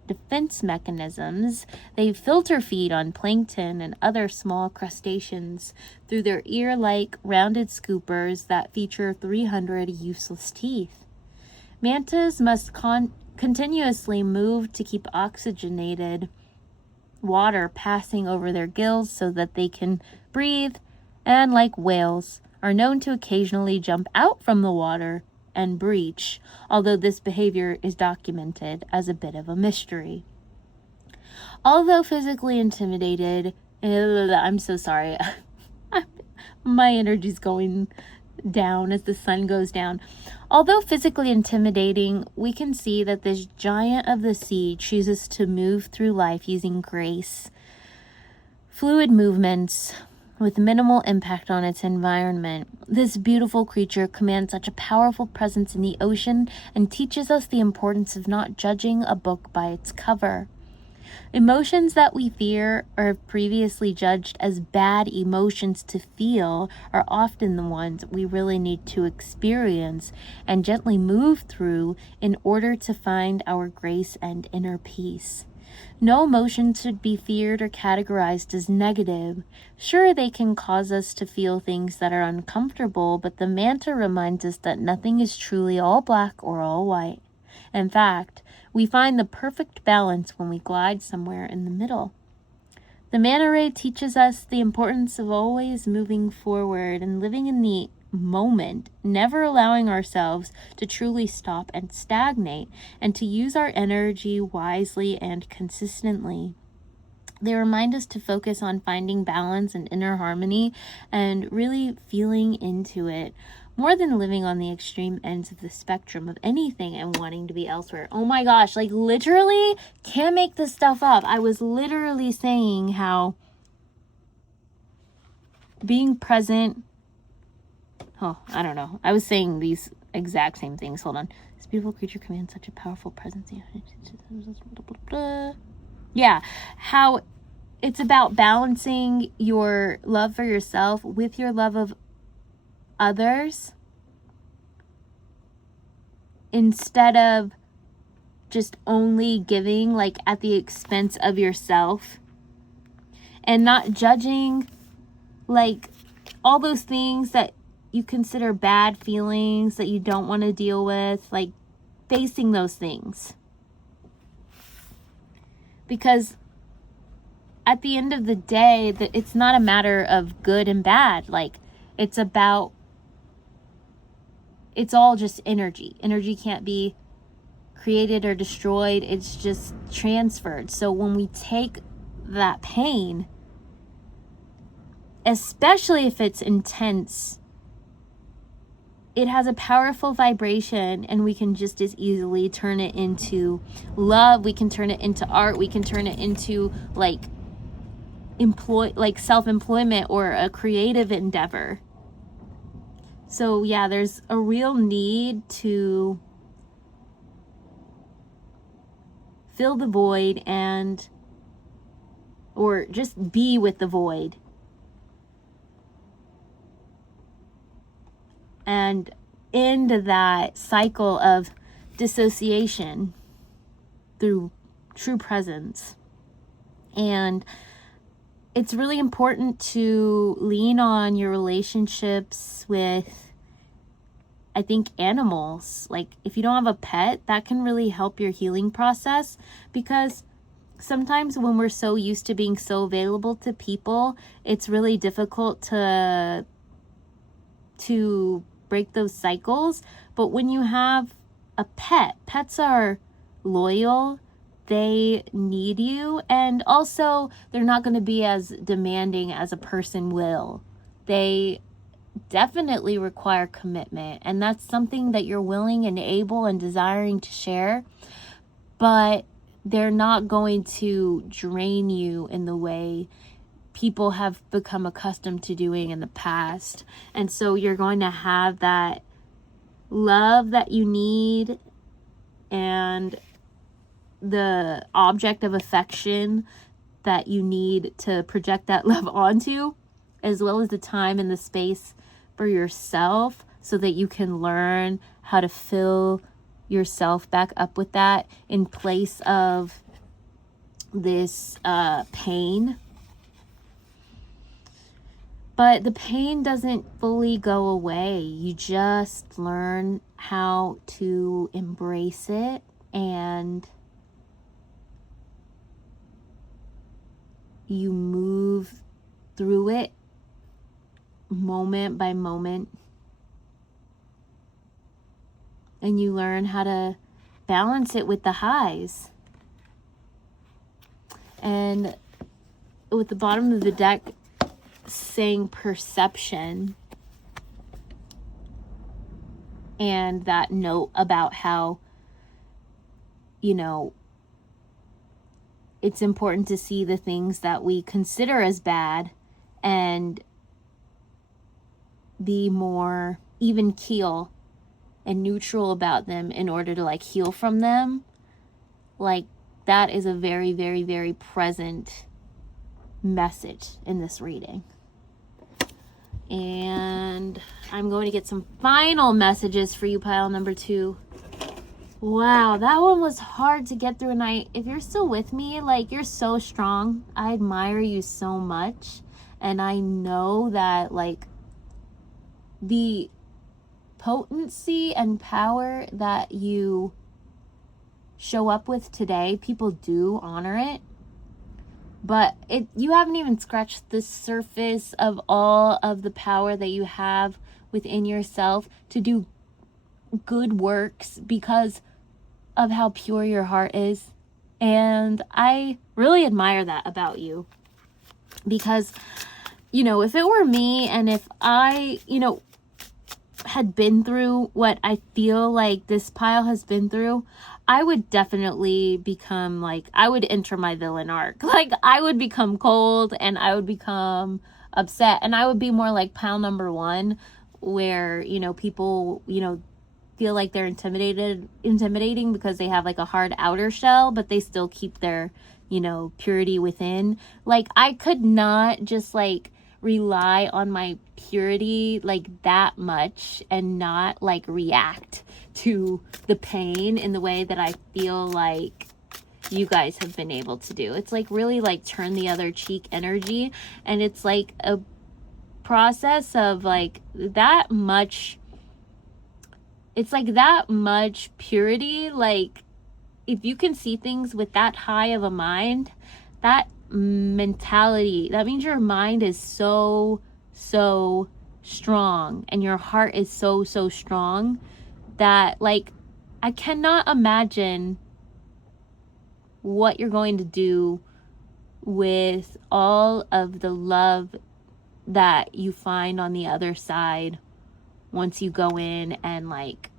defense mechanisms, they filter feed on plankton and other small crustaceans through their ear-like rounded scoopers that feature 300 useless teeth. Mantas must continuously move to keep oxygenated water passing over their gills so that they can breathe, and like whales, are known to occasionally jump out from the water and breach, although this behavior is documented as a bit of a mystery. Although physically intimidated, I'm so sorry, my energy's going down as the sun goes down. Although physically intimidating, we can see that this giant of the sea chooses to move through life using grace, fluid movements, with minimal impact on its environment. This beautiful creature commands such a powerful presence in the ocean and teaches us the importance of not judging a book by its cover. Emotions that we fear or have previously judged as bad emotions to feel are often the ones we really need to experience and gently move through in order to find our grace and inner peace. No emotion should be feared or categorized as negative. Sure, they can cause us to feel things that are uncomfortable, but the manta reminds us that nothing is truly all black or all white. In fact, we find the perfect balance when we glide somewhere in the middle. The manta ray teaches us the importance of always moving forward and living in the moment, never allowing ourselves to truly stop and stagnate, and to use our energy wisely and consistently. They remind us to focus on finding balance and inner harmony and really feeling into it more than living on the extreme ends of the spectrum of anything and wanting to be elsewhere. Oh my gosh, like literally can't make this stuff up. I was literally saying how being present, I don't know. I was saying these exact same things. Hold on. This beautiful creature commands such a powerful presence. Yeah, how it's about balancing your love for yourself with your love of others instead of just only giving like at the expense of yourself, and not judging like all those things that you consider bad feelings that you don't want to deal with, like facing those things. Because at the end of the day, it's not a matter of good and bad. Like, it's all just energy. Energy can't be created or destroyed. It's just transferred. So when we take that pain, especially if it's intense, it has a powerful vibration, and we can just as easily turn it into love. We can turn it into art. We can turn it into self-employment or a creative endeavor. So yeah, there's a real need to fill the void or just be with the void. And end that cycle of dissociation through true presence. And it's really important to lean on your relationships with, I think, animals. Like, if you don't have a pet, that can really help your healing process, because sometimes when we're so used to being so available to people, it's really difficult to break those cycles. But when you have a pet, pets are loyal. They need you, and also they're not going to be as demanding as a person will. They definitely require commitment, and that's something that you're willing and able and desiring to share, but they're not going to drain you in the way people have become accustomed to doing in the past. And so you're going to have that love that you need, and the object of affection that you need to project that love onto, as well as the time and the space for yourself, so that you can learn how to fill yourself back up with that in place of this pain. But the pain doesn't fully go away. You just learn how to embrace it, and you move through it moment by moment, and you learn how to balance it with the highs. And with the bottom of the deck saying perception, and that note about how, it's important to see the things that we consider as bad and be more even keel and neutral about them in order to heal from them. That is a very, very, very present message in this reading. And I'm going to get some final messages for you, pile number 2. Wow, that one was hard to get through, and if you're still with me, you're so strong. I admire you so much, and I know that the potency and power that you show up with today, people do honor it. But you haven't even scratched the surface of all of the power that you have within yourself to do good works because of how pure your heart is. And I really admire that about you. Because, you know, if it were me and if I, you know, had been through what I feel like this pile has been through, I would definitely become like, I would enter my villain arc. Like, I would become cold and I would become upset, and I would be more like pile number 1, where, you know, people, you know, feel like they're intimidating because they have like a hard outer shell, but they still keep their, you know, purity within. Like, I could not just like rely on my purity like that much and not like react to the pain in the way that I feel like you guys have been able to do. It's like really like turn the other cheek energy, and it's like a process of like that much, it's like that much purity. Like, if you can see things with that high of a mind, that mentality, that means your mind is so strong and your heart is so strong that, like, I cannot imagine what you're going to do with all of the love that you find on the other side once you go in and like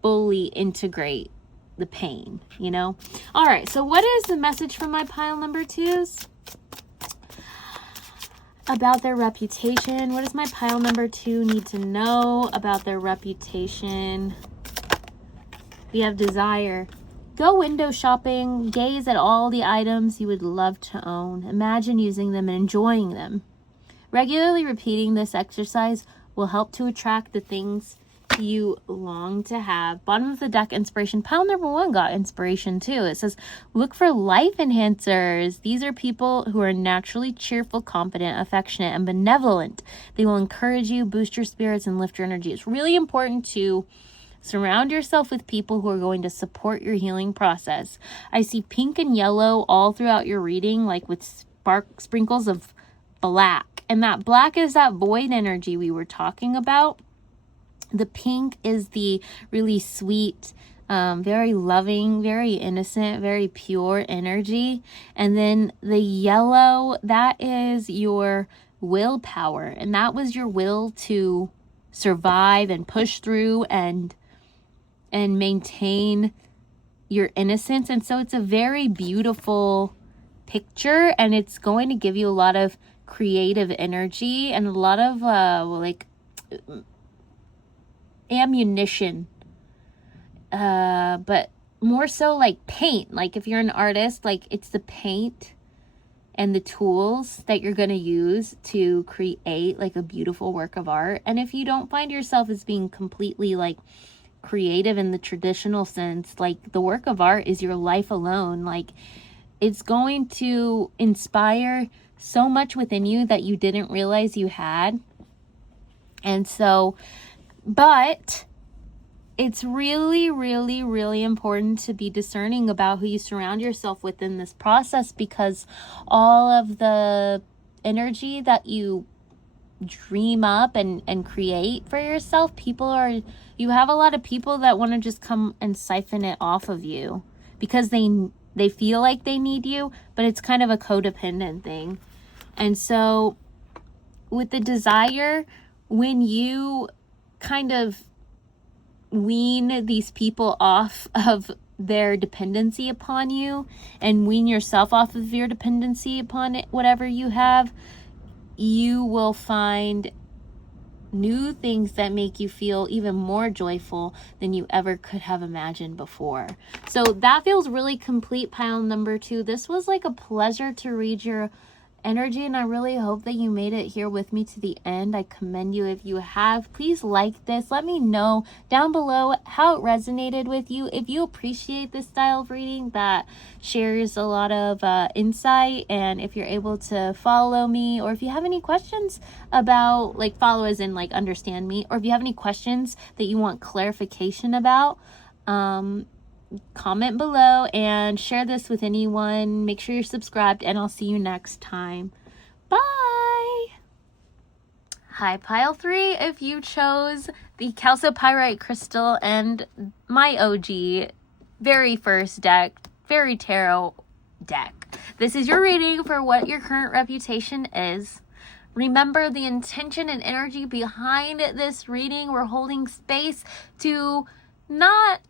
fully integrate the pain, you know? All right, so what is the message from my pile number 2s? About their reputation. What does my pile number 2 need to know about their reputation? We have desire. Go window shopping. Gaze at all the items you would love to own. Imagine using them and enjoying them. Regularly repeating this exercise will help to attract the things you long to have. Bottom of the deck, inspiration. Pile number 1 got inspiration too. It says, look for life enhancers. These are people who are naturally cheerful, confident, affectionate, and benevolent. They will encourage you, boost your spirits, and lift your energy. It's really important to surround yourself with people who are going to support your healing process. I see pink and yellow all throughout your reading, like with sprinkles of black. And that black is that void energy we were talking about. The pink is the really sweet, very loving, very innocent, very pure energy. And then the yellow, that is your willpower. And that was your will to survive and push through and maintain your innocence. And so it's a very beautiful picture, and it's going to give you a lot of creative energy and a lot of like ammunition, but more so like paint. Like, if you're an artist, like, it's the paint and the tools that you're going to use to create like a beautiful work of art. And if you don't find yourself as being completely like creative in the traditional sense, like, the work of art is your life alone. Like, it's going to inspire so much within you that you didn't realize you had. And so, but it's really, really, really important to be discerning about who you surround yourself with in this process, because all of the energy that you dream up and create for yourself, you have a lot of people that want to just come and siphon it off of you because they feel like they need you, but it's kind of a codependent thing. And so with the desire, when you kind of wean these people off of their dependency upon you and wean yourself off of your dependency upon it, whatever you have, you will find new things that make you feel even more joyful than you ever could have imagined before. So that feels really complete, pile number 2. This was like a pleasure to read your energy, and I really hope that you made it here with me to the end. I commend you if you have. Please like this. Let me know down below how it resonated with you. If you appreciate this style of reading that shares a lot of insight, and if you're able to follow me, or if you have any questions about, like, follow as in like understand me, or if you have any questions that you want clarification about, comment below and share this with anyone. Make sure you're subscribed, and I'll see you next time. Bye. Hi, pile 3. If you chose the calcopyrite crystal and my OG very first deck, fairy tarot deck, This is your reading for what your current reputation is. Remember the intention and energy behind this reading. We're holding space to not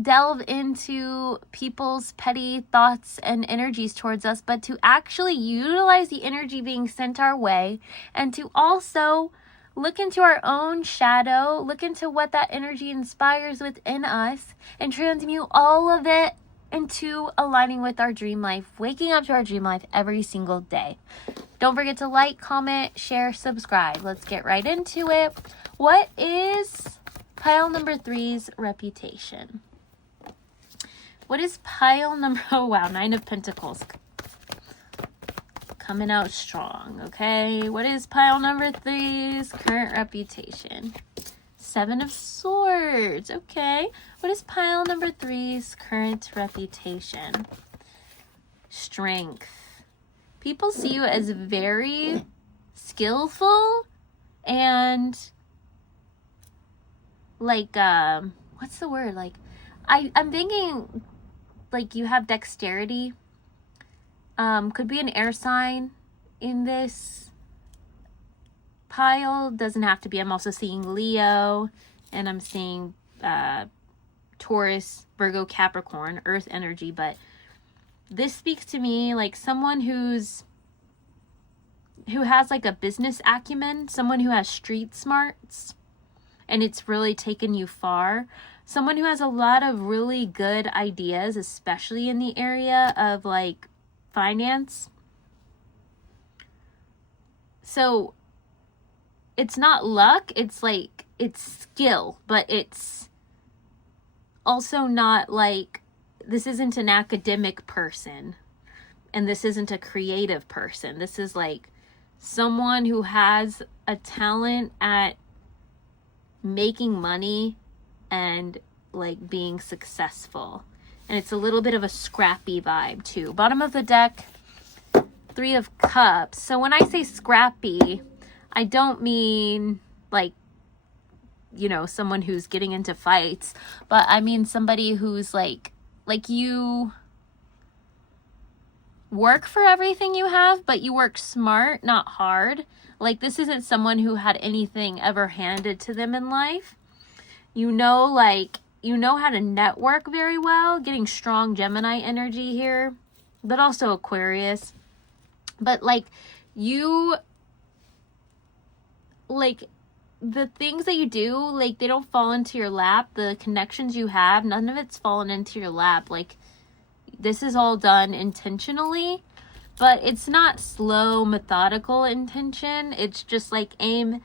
delve into people's petty thoughts and energies towards us, but to actually utilize the energy being sent our way, and to also look into our own shadow, look into what that energy inspires within us, and transmute all of it into aligning with our dream life, waking up to our dream life every single day. Don't forget to like, comment, share, subscribe. Let's get right into it. What is pile number 3's reputation? What is pile number, oh wow, 9 of Pentacles. Coming out strong, okay? What is pile number 3's current reputation? 7 of Swords, okay. What is pile number 3's current reputation? Strength. People see you as very skillful and like, what's the word? Like, I'm thinking like you have dexterity. Could be an air sign in this pile. Doesn't have to be. I'm also seeing Leo, and I'm seeing Taurus, Virgo, Capricorn, Earth energy. But this speaks to me like someone who has like a business acumen, someone who has street smarts, and it's really taken you far. Someone who has a lot of really good ideas, especially in the area of like finance. So it's not luck, it's like, it's skill, but it's also not like, this isn't an academic person and this isn't a creative person. This is like someone who has a talent at making money and like being successful. And it's a little bit of a scrappy vibe too. Bottom of the deck, 3 of Cups. So when I say scrappy, I don't mean like, you know, someone who's getting into fights, but I mean somebody who's like you work for everything you have, but you work smart, not hard. Like, this isn't someone who had anything ever handed to them in life. You know, like, you know how to network very well, getting strong Gemini energy here, but also Aquarius. But like, you, like, the things that you do, like, they don't fall into your lap. The connections you have, none of it's fallen into your lap. Like, this is all done intentionally, but it's not slow, methodical intention. It's just like aim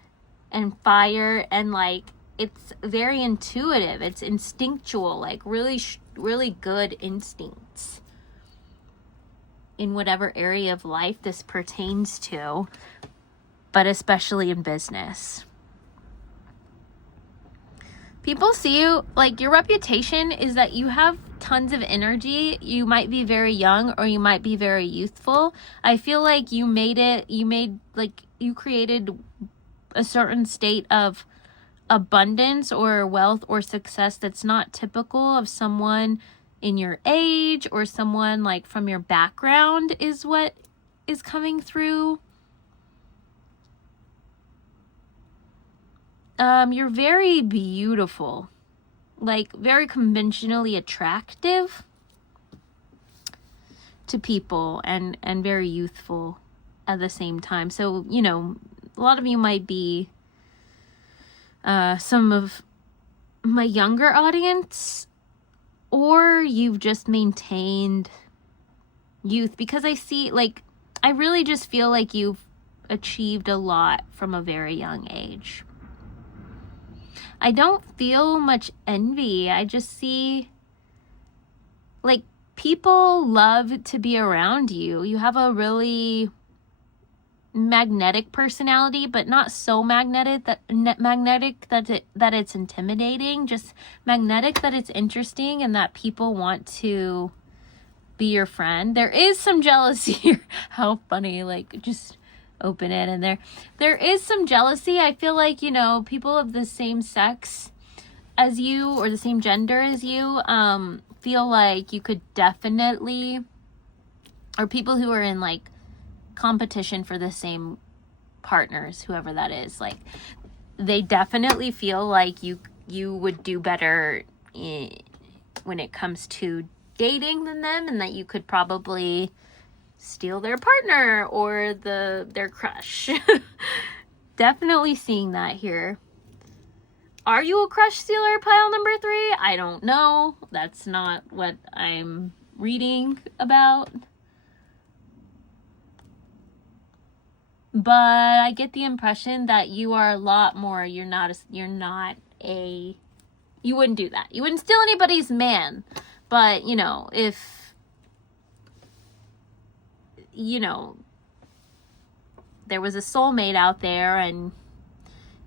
and fire, and like, it's very intuitive. It's instinctual, like really good instincts in whatever area of life this pertains to, but especially in business. People see you, like, your reputation is that you have tons of energy. You might be very young or you might be very youthful. I feel like you created a certain state of abundance or wealth or success that's not typical of someone in your age or someone like from your background, is what is coming through. You're very beautiful, like very conventionally attractive to people, and very youthful at the same time. So, you know, a lot of you might be some of my younger audience, or you've just maintained youth, because I see, like, I really just feel like you've achieved a lot from a very young age. I don't feel much envy. I just see, like, people love to be around you. You have a really magnetic personality, but not so magnetic that it's intimidating. Just magnetic that it's interesting and that people want to be your friend. There is some jealousy here. How funny, like, just open it, and there is some jealousy. I feel like, you know, people of the same sex as you or the same gender as you feel like you could definitely or people who are in like competition for the same partners, whoever that is, like they definitely feel like you would do better when it comes to dating than them, and that you could probably steal their partner or their crush. Definitely seeing that here. Are you a crush stealer, pile number 3? I don't know. That's not what I'm reading about. But I get the impression that you are a lot more, you wouldn't do that. You wouldn't steal anybody's man. But, you know, if, you know, there was a soulmate out there and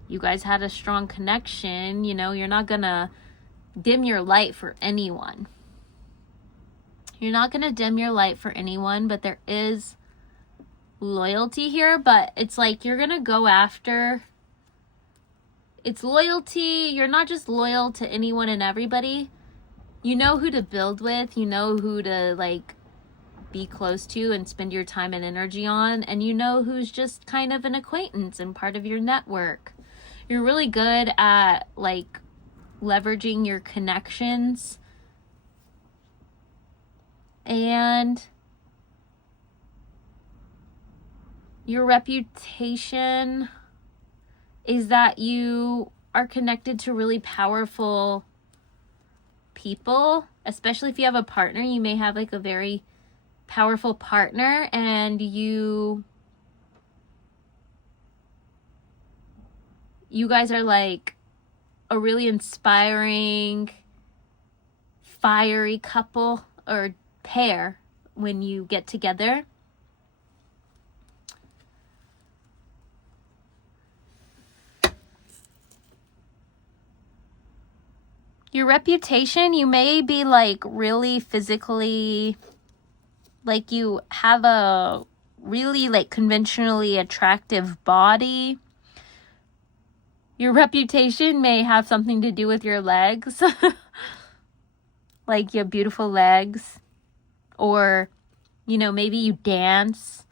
you guys had a strong connection, you know, you're not gonna dim your light for anyone. You're not gonna dim your light for anyone, but there is loyalty here. But it's like you're gonna go after, it's loyalty. You're not just loyal to anyone and everybody. You know who to build with, you know who to like be close to and spend your time and energy on, and you know who's just kind of an acquaintance and part of your network. You're really good at like leveraging your connections, and your reputation is that you are connected to really powerful people. Especially if you have a partner, you may have like a very powerful partner, and you guys are like a really inspiring, fiery couple or pair when you get together. Your reputation, you may be like really physically, like you have a really like conventionally attractive body. Your reputation may have something to do with your legs. Like you have beautiful legs, or, you know, maybe you dance,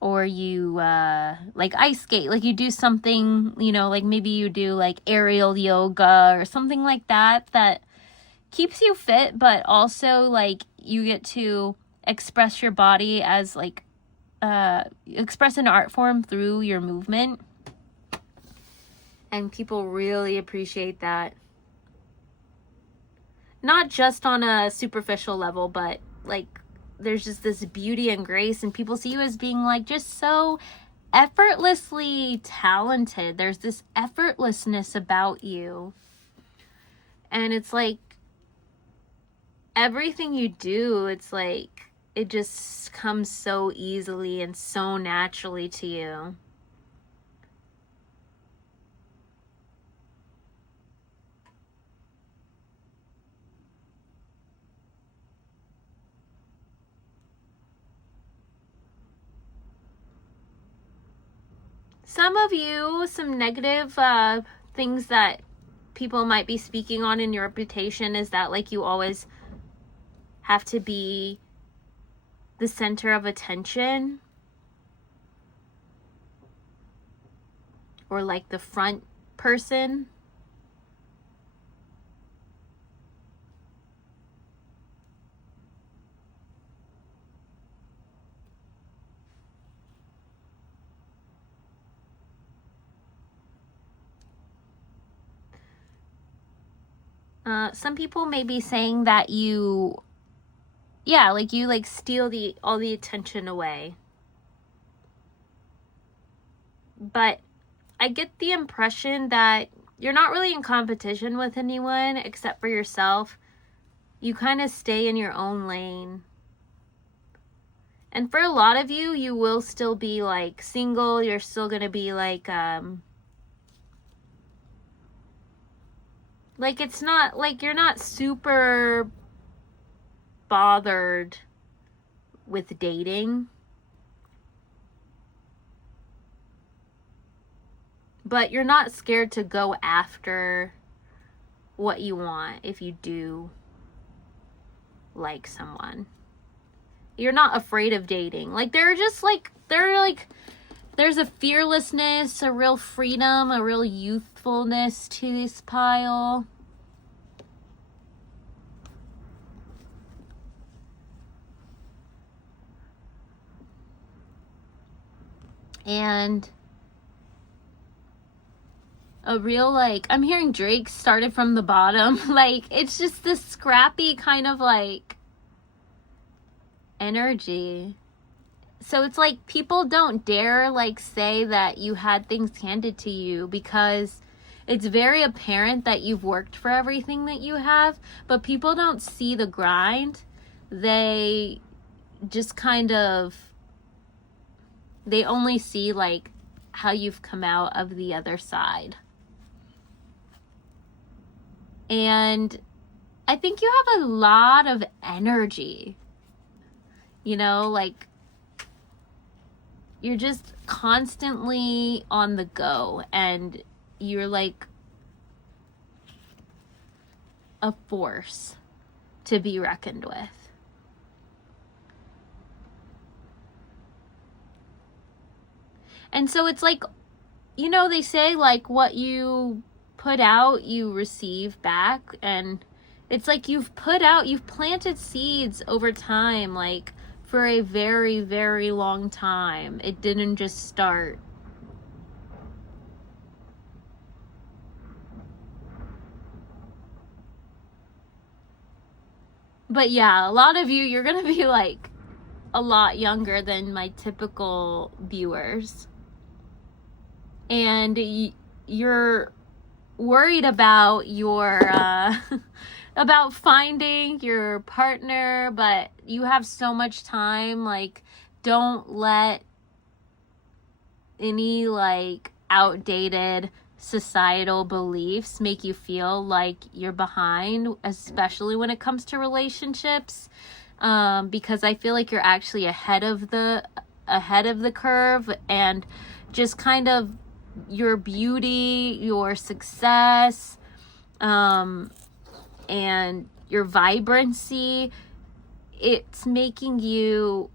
or you like ice skate, like you do something, you know, like maybe you do like aerial yoga or something like that that keeps you fit, but also like you get to express your body as like express an art form through your movement, and people really appreciate that. Not just on a superficial level, but like there's just this beauty and grace, and people see you as being like just so effortlessly talented. There's this effortlessness about you, and it's like everything you do, it's like it just comes so easily and so naturally to you. Some of you, some negative things that people might be speaking on in your reputation is that like you always have to be the center of attention, or like the front person. Some people may be saying that you steal all the attention away. But I get the impression that you're not really in competition with anyone except for yourself. You kind of stay in your own lane. And for a lot of you, you will still be like single. You're still going to be like it's not like you're not super bothered with dating. But you're not scared to go after what you want if you do like someone. you're not afraid of dating. Like, there's a fearlessness, a real freedom, a real youthfulness to this pile. And a real, like, I'm hearing Drake started from the bottom. Like, it's just this scrappy kind of, like, energy. So it's like people don't dare, like, say that you had things handed to you, because it's very apparent that you've worked for everything that you have, but people don't see the grind. They just kind of, they only see, like, how you've come out of the other side. And I think you have a lot of energy, you know, like, you're just constantly on the go, and you're like a force to be reckoned with. And so it's like, you know, they say, like, what you put out, you receive back. And it's like you've planted seeds over time, like, for a very, very long time. It didn't just start. But yeah, a lot of you're gonna be, like, a lot younger than my typical viewers. And you're worried about your about finding your partner, but you have so much time. Like, don't let any, like, outdated societal beliefs make you feel like you're behind, especially when it comes to relationships, because I feel like you're actually ahead of the curve. And just kind of your beauty, your success, and your vibrancy, it's setting you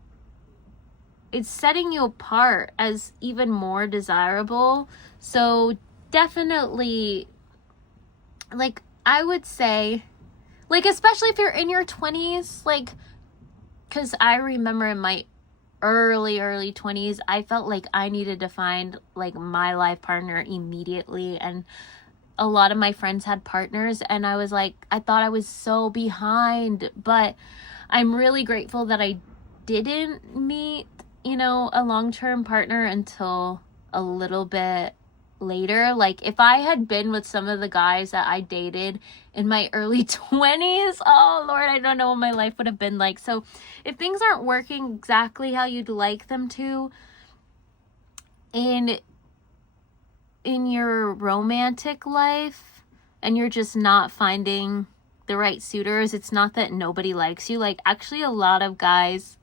apart as even more desirable. So definitely, like, I would say, like, especially if you're in your 20s, like, because I remember in my early 20s, I felt like I needed to find, like, my life partner immediately. And a lot of my friends had partners, and I was like, I thought I was so behind. But I'm really grateful that I didn't meet, you know, a long-term partner until a little bit later. Like, if I had been with some of the guys that I dated in my early 20s, oh Lord, I don't know what my life would have been like. So if things aren't working exactly how you'd like them to in your romantic life, and you're just not finding the right suitors, it's not that nobody likes you. Like, actually, a lot of guys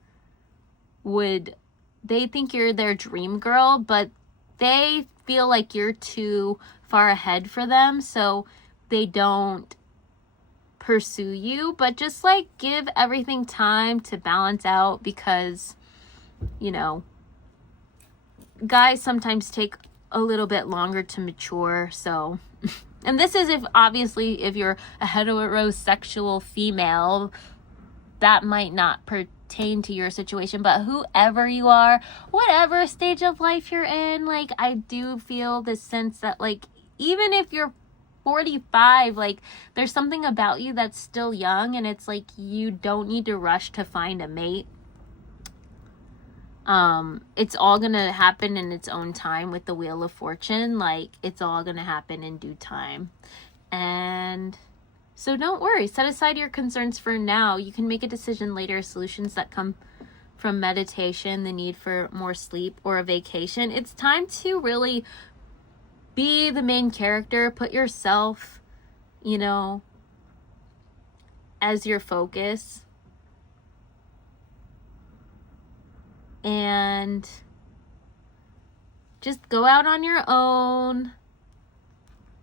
they think you're their dream girl, but they feel like you're too far ahead for them, so they don't pursue you. But just, like, give everything time to balance out, because, you know, guys sometimes take a little bit longer to mature. So and this is if you're a heterosexual female, that might not pertain to your situation. But whoever you are, whatever stage of life you're in, like, I do feel this sense that, like, even if you're 45, like, there's something about you that's still young, and it's like you don't need to rush to find a mate. It's all gonna happen in its own time with the Wheel of Fortune. Like, it's all gonna happen in due time. And so don't worry, set aside your concerns for now. You can make a decision later. Solutions that come from meditation, the need for more sleep, or a vacation. It's time to really be the main character. Put yourself, you know, as your focus. And just go out on your own.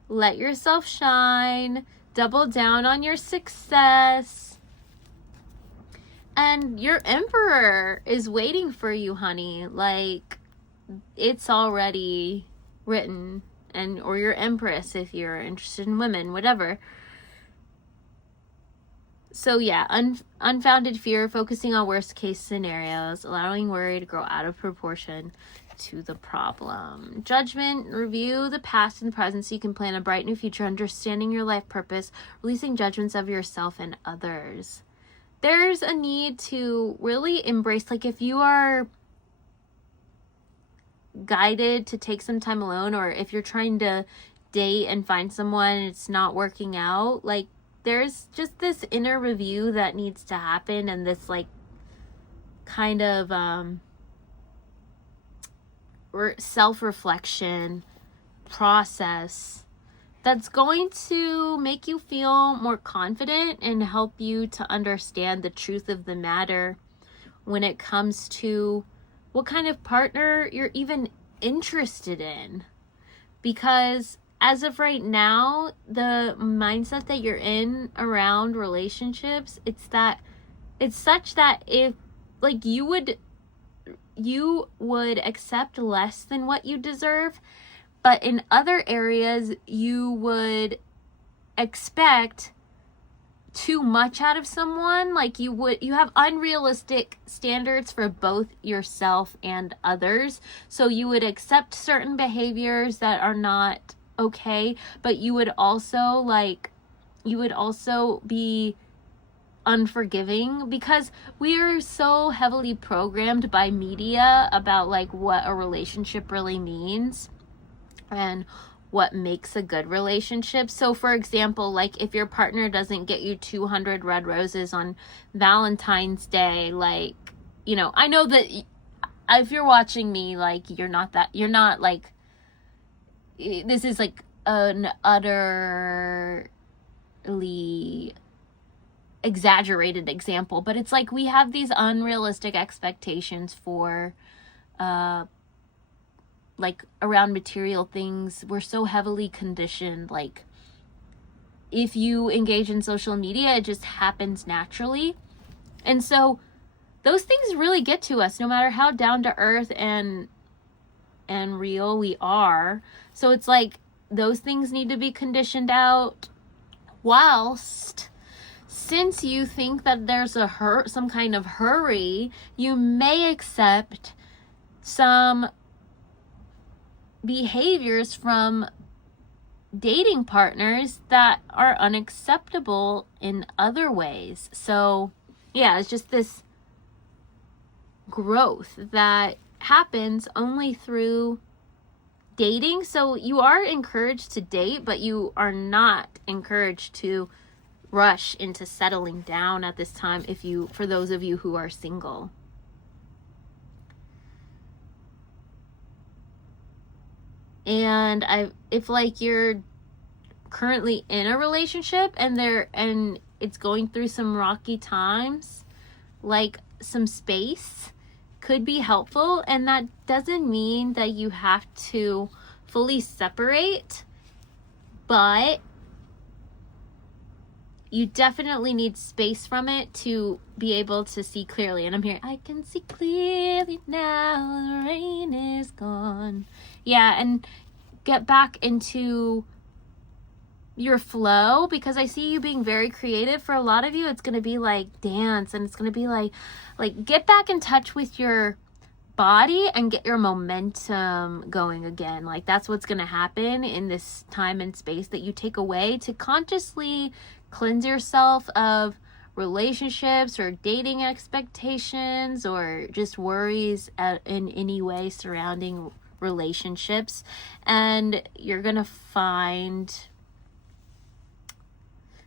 Let yourself shine. Double down on your success. And your emperor is waiting for you, honey. Like, it's already written. Or your empress if you're interested in women, whatever. So yeah, unfounded fear, focusing on worst case scenarios, allowing worry to grow out of proportion to the problem. Judgment, review the past and present so you can plan a bright new future, understanding your life purpose, releasing judgments of yourself and others. There's a need to really embrace, like, if you are guided to take some time alone, or if you're trying to date and find someone and it's not working out, like, there's just this inner review that needs to happen, and this like kind of self-reflection process that's going to make you feel more confident and help you to understand the truth of the matter when it comes to what kind of partner you're even interested in. Because as of right now, the mindset that you're in around relationships, it's such that if, like, you would accept less than what you deserve, but in other areas you would expect too much out of someone. Like, you have unrealistic standards for both yourself and others. So you would accept certain behaviors that are not okay, but you would also be unforgiving, because we are so heavily programmed by media about like what a relationship really means and what makes a good relationship. So for example, like, if your partner doesn't get you 200 red roses on Valentine's Day, like, you know, I know that if you're watching me, like, you're not like, this is like an utterly exaggerated example, but it's like we have these unrealistic expectations for like around material things. We're so heavily conditioned. Like, if you engage in social media, it just happens naturally. And so those things really get to us, no matter how down to earth and real we are. So it's like those things need to be conditioned out, whilst, since you think that there's some kind of hurry, you may accept some behaviors from dating partners that are unacceptable in other ways. So yeah, it's just this growth that happens only through dating. So you are encouraged to date, but you are not encouraged to rush into settling down at this time, for those of you who are single. And if like you're currently in a relationship and it's going through some rocky times, like, some space could be helpful. And that doesn't mean that you have to fully separate, but you definitely need space from it to be able to see clearly. And I'm here, I can see clearly now, the rain is gone. Yeah, and get back into your flow, because I see you being very creative. For a lot of you, it's going to be like dance, and it's going to be like get back in touch with your body and get your momentum going again. Like, that's what's going to happen in this time and space that you take away to consciously cleanse yourself of relationships or dating expectations or just worries in any way surrounding relationships. And you're gonna find,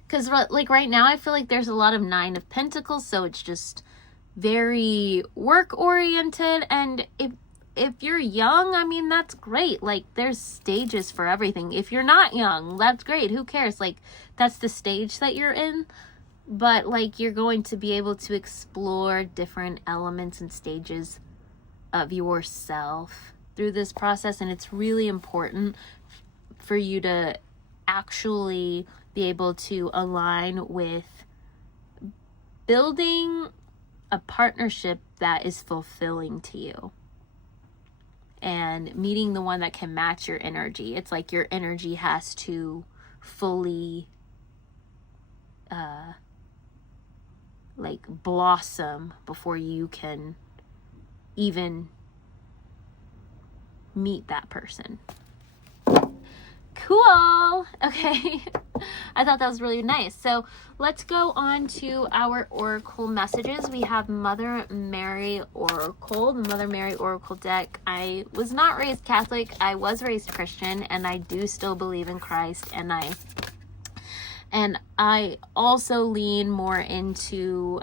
because like right now I feel like there's a lot of 9 of Pentacles, so it's just very work oriented. And if you're young, I mean, that's great. Like, there's stages for everything. If you're not young, that's great. Who cares? Like, that's the stage that you're in. But like, you're going to be able to explore different elements and stages of yourself through this process. And it's really important for you to actually be able to align with building a partnership that is fulfilling to you. And meeting the one that can match your energy. It's like your energy has to fully like blossom before you can even meet that person. Cool. Okay. I thought that was really nice. So let's go on to our oracle messages. We have Mother Mary Oracle, the Mother Mary Oracle deck. I was not raised Catholic. I was raised Christian, and I do still believe in Christ. And I also lean more into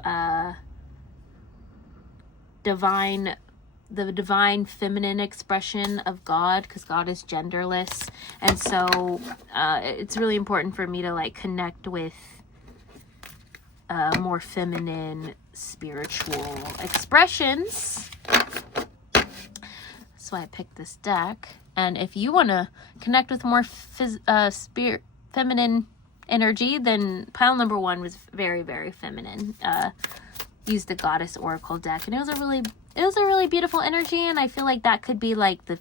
the divine feminine expression of God, because God is genderless. And so it's really important for me to like connect with more feminine spiritual expressions. That's why I picked this deck. And if you want to connect with more feminine energy, then pile number 1 was very, very feminine. Used the Goddess Oracle deck, and it was a really beautiful energy, and I feel like that could be like the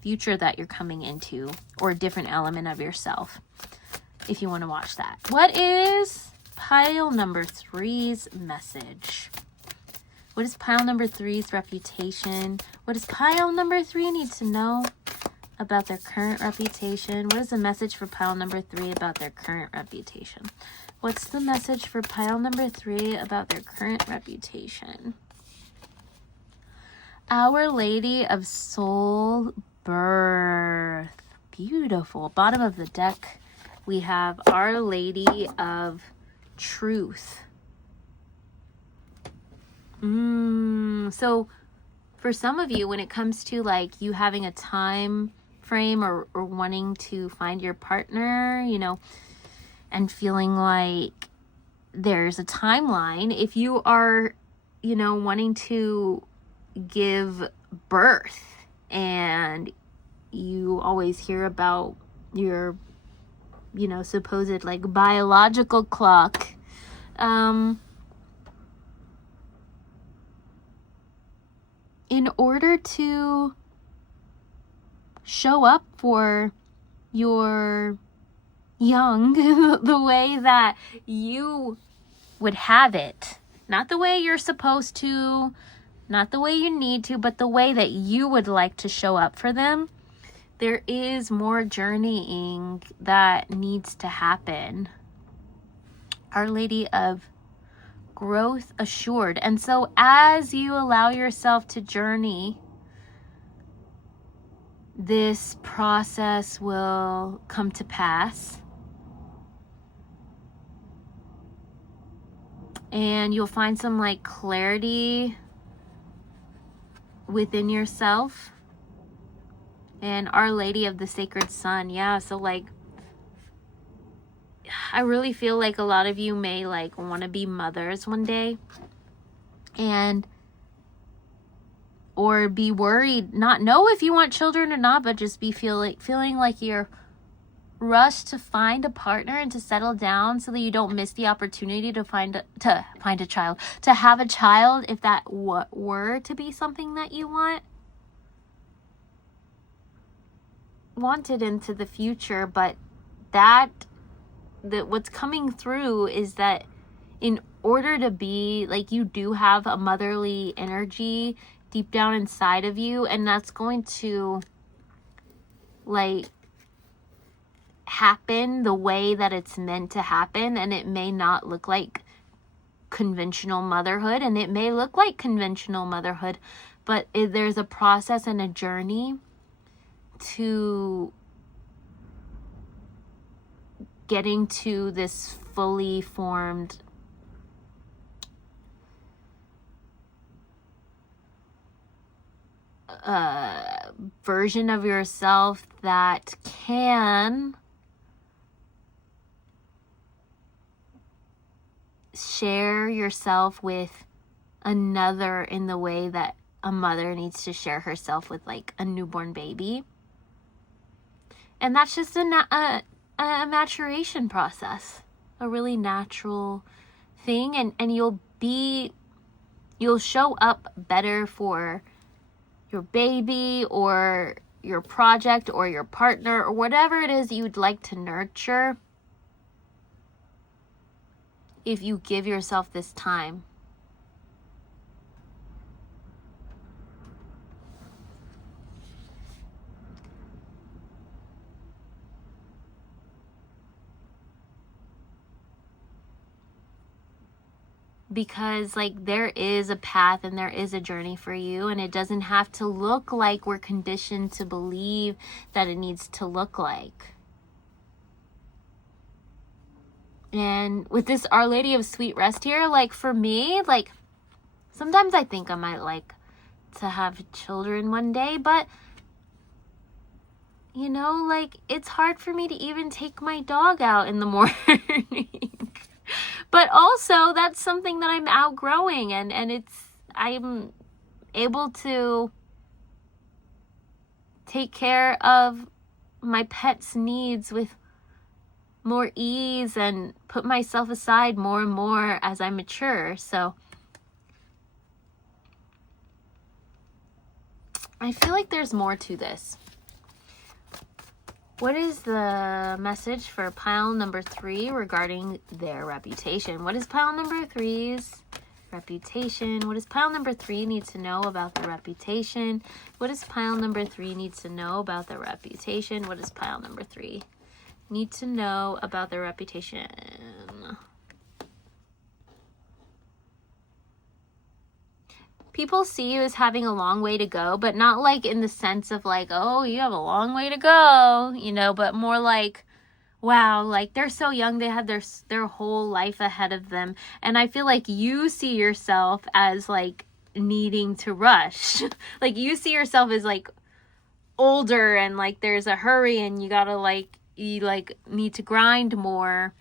future that you're coming into, or a different element of yourself, if you want to watch that. What is pile number 3's message? What is pile number 3's reputation? What does pile number 3 need to know about their current reputation? What is the message for pile number 3 about their current reputation? What's the message for pile number 3 about their current reputation? Our Lady of Soul Birth. Beautiful. Bottom of the deck, we have Our Lady of Truth. So for some of you, when it comes to like you having a time frame or wanting to find your partner, you know, and feeling like there's a timeline, if you are, you know, wanting to give birth and you always hear about your, you know, supposed like biological clock, in order to show up for your young the way that you would have it, not the way you're supposed to, not the way you need to, but the way that you would like to show up for them, there is more journeying that needs to happen. Our Lady of Growth Assured. And so as you allow yourself to journey, this process will come to pass. And you'll find some like clarity within yourself. And Our Lady of the Sacred Sun. Yeah, so like I really feel like a lot of you may like want to be mothers one day, and or be worried, not know if you want children or not, but just be feeling like you're rushed to find a partner and to settle down so that you don't miss the opportunity to have a child, if that were to be something that you wanted into the future. But what's coming through is that in order to be like, you do have a motherly energy deep down inside of you, and that's going to like happen the way that it's meant to happen. And it may not look like conventional motherhood, and it may look like conventional motherhood, but there's a process and a journey to getting to this fully formed version of yourself that can share yourself with another in the way that a mother needs to share herself with like a newborn baby. And that's just a maturation process, a really natural thing. And you'll you'll show up better for your baby or your project or your partner or whatever it is you'd like to nurture if you give yourself this time. Because like there is a path and there is a journey for you, and it doesn't have to look like we're conditioned to believe that it needs to look like. And with this Our Lady of Sweet Rest here, like for me, like sometimes I think I might like to have children one day, but you know, like it's hard for me to even take my dog out in the morning. But also that's something that I'm outgrowing, and I'm able to take care of my pet's needs with more ease and put myself aside more and more as I mature. So I feel like there's more to this. What is the message for pile number 3 regarding their reputation? What is pile number 3's reputation? What does pile number 3 need to know about the reputation? What does pile number 3 need to know about the reputation? What does pile number 3 need to know about their reputation? People see you as having a long way to go, but not like in the sense of like, oh, you have a long way to go, you know, but more like, wow, like they're so young, they have their whole life ahead of them. And I feel like you see yourself as like needing to rush. Like you see yourself as like older and like there's a hurry and you gotta like, you like need to grind more.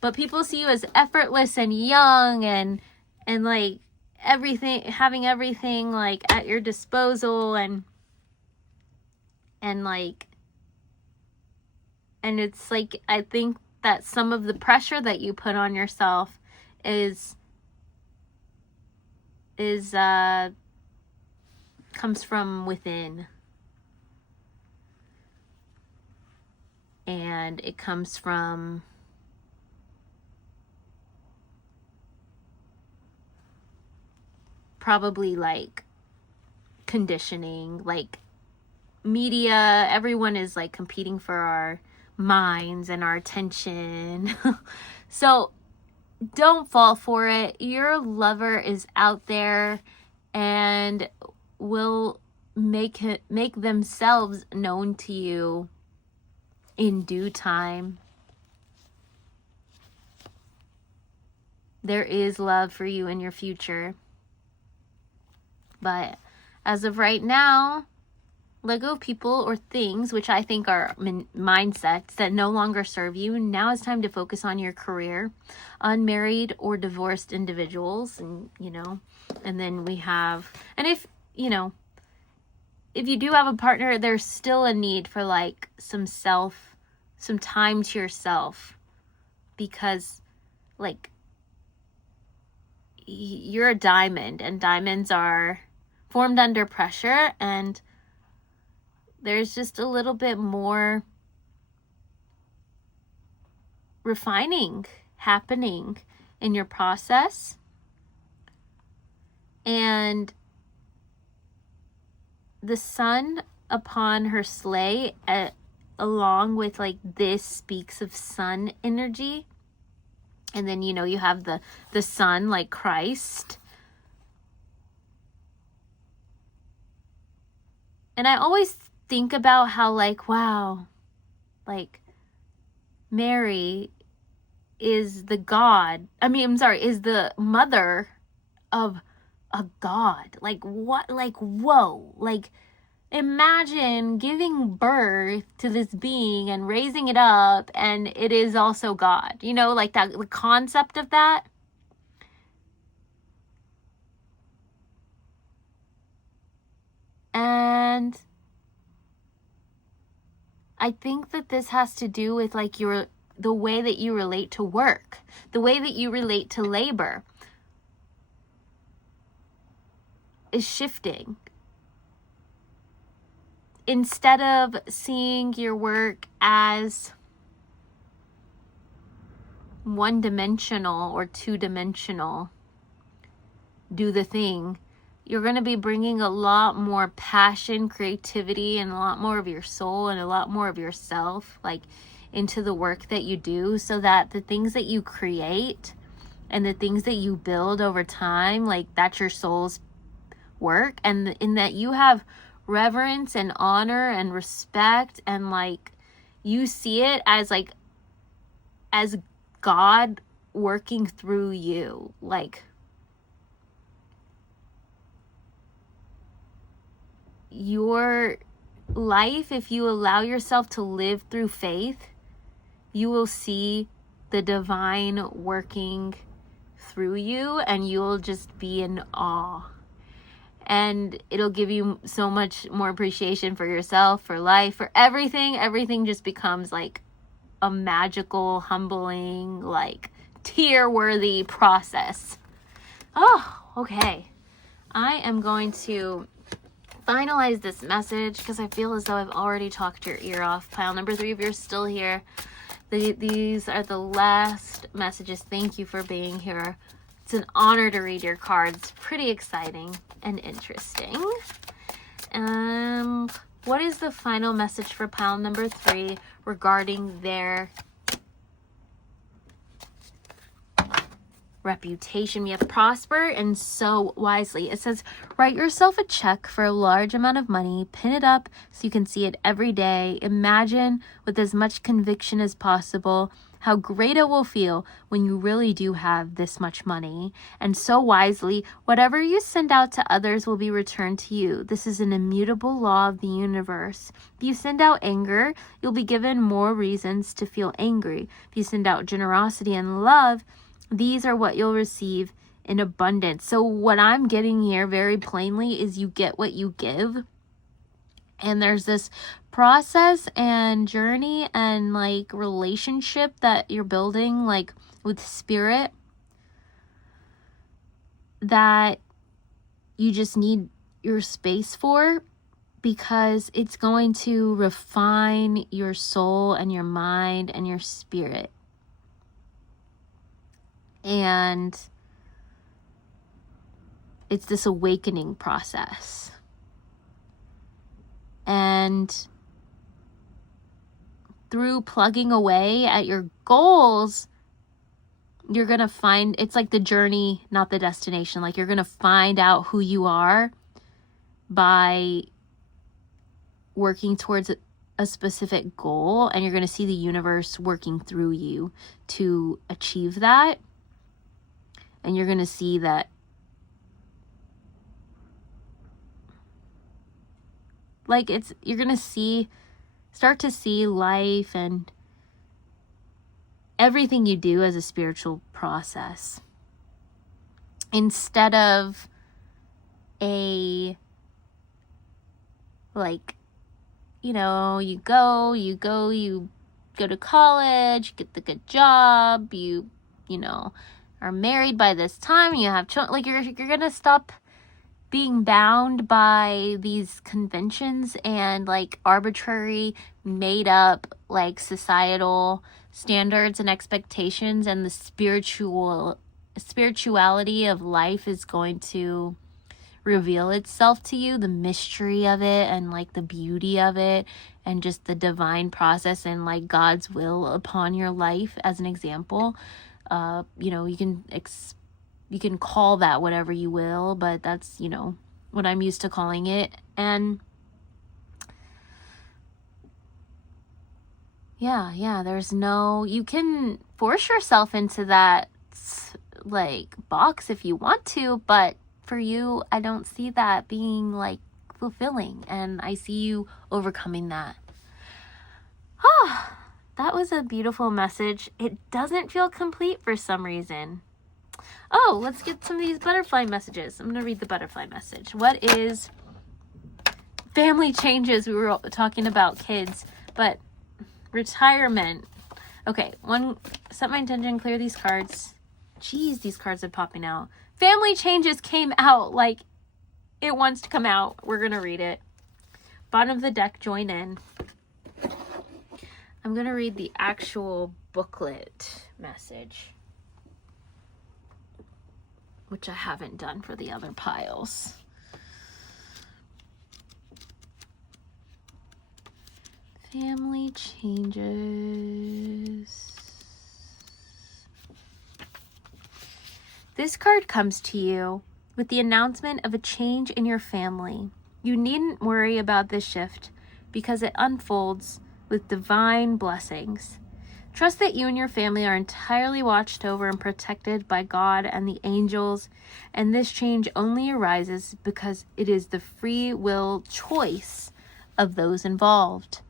But people see you as effortless and young and like everything, having everything like at your disposal and like, and it's like, I think that some of the pressure that you put on yourself is comes from within, and it comes from probably like conditioning, like media. Everyone is like competing for our minds and our attention. So don't fall for it. Your lover is out there and will make themselves known to you in due time. There is love for you in your future. But as of right now, let go of people or things, which I think are mindsets that no longer serve you. Now it's time to focus on your career. Unmarried or divorced individuals, and you know, and then we have, and if you know, if you do have a partner, there's still a need for like some time to yourself, because like you're a diamond and diamonds are formed under pressure, and there's just a little bit more refining happening in your process. And the sun upon her sleigh, along with like this, speaks of sun energy. And then, you know, you have the sun like Christ. And I always think about how like, wow, like Mary is the is the mother of a God. Like what, like, whoa, like imagine giving birth to this being and raising it up, and it is also God, you know, like that, the concept of that. And I think that this has to do with like the way that you relate to work, the way that you relate to labor. is shifting. Instead of seeing your work as one-dimensional or two-dimensional, do the thing, you're going to be bringing a lot more passion, creativity, and a lot more of your soul and a lot more of yourself, like, into the work that you do, so that the things that you create and the things that you build over time, like, that's your soul's work, and in that you have reverence and honor and respect, and like, you see it as like, as God working through you. Like, your life, if you allow yourself to live through faith, you will see the divine working through you, and you'll just be in awe. And it'll give you so much more appreciation for yourself, for life, for everything. Everything just becomes like a magical, humbling, like, tear-worthy process. Oh, okay. I am going to finalize this message because I feel as though I've already talked your ear off. Pile number 3, if you're still here, these are the last messages. Thank you for being here. It's an honor to read your cards. Pretty exciting and interesting. What is the final message for pile number 3 regarding their reputation? We have prosper and sow wisely. It says, write yourself a check for a large amount of money, pin it up so you can see it every day. Imagine with as much conviction as possible how great it will feel when you really do have this much money. And sow wisely, whatever you send out to others will be returned to you. This is an immutable law of the universe. If you send out anger, you'll be given more reasons to feel angry. If you send out generosity and love, these are what you'll receive in abundance. So what I'm getting here very plainly is you get what you give. And there's this process and journey and like relationship that you're building, like with spirit, that you just need your space for, because it's going to refine your soul and your mind and your spirit. And it's this awakening process. And through plugging away at your goals, you're going to find, it's like the journey, not the destination. Like, you're going to find out who you are by working towards a specific goal, and you're going to see the universe working through you to achieve that. And you're going to see that, like, you're going to start to see life and everything you do as a spiritual process, instead of you go to college, get the good job, you are married by this time, you have children. Like, you're going to stop being bound by these conventions and like arbitrary, made up, like societal standards and expectations, and the spirituality of life is going to reveal itself to you, the mystery of it and like the beauty of it, and just the divine process and like God's will upon your life. As an example, you can call that whatever you will, but that's, what I'm used to calling it. And yeah, you can force yourself into that like box if you want to, but for you, I don't see that being like fulfilling, and I see you overcoming that. That was a beautiful message. It doesn't feel complete for some reason. Oh, let's get some of these butterfly messages. I'm going to read the butterfly message. What is family changes? We were talking about kids, but retirement. Okay, set my intention, clear these cards. Jeez, these cards are popping out. Family changes came out like it wants to come out. We're going to read it. Bottom of the deck, join in. I'm going to read the actual booklet message, which I haven't done for the other piles. Family changes. This card comes to you with the announcement of a change in your family. You needn't worry about this shift because it unfolds with divine blessings. Trust that you and your family are entirely watched over and protected by God and the angels, and this change only arises because it is the free will choice of those involved.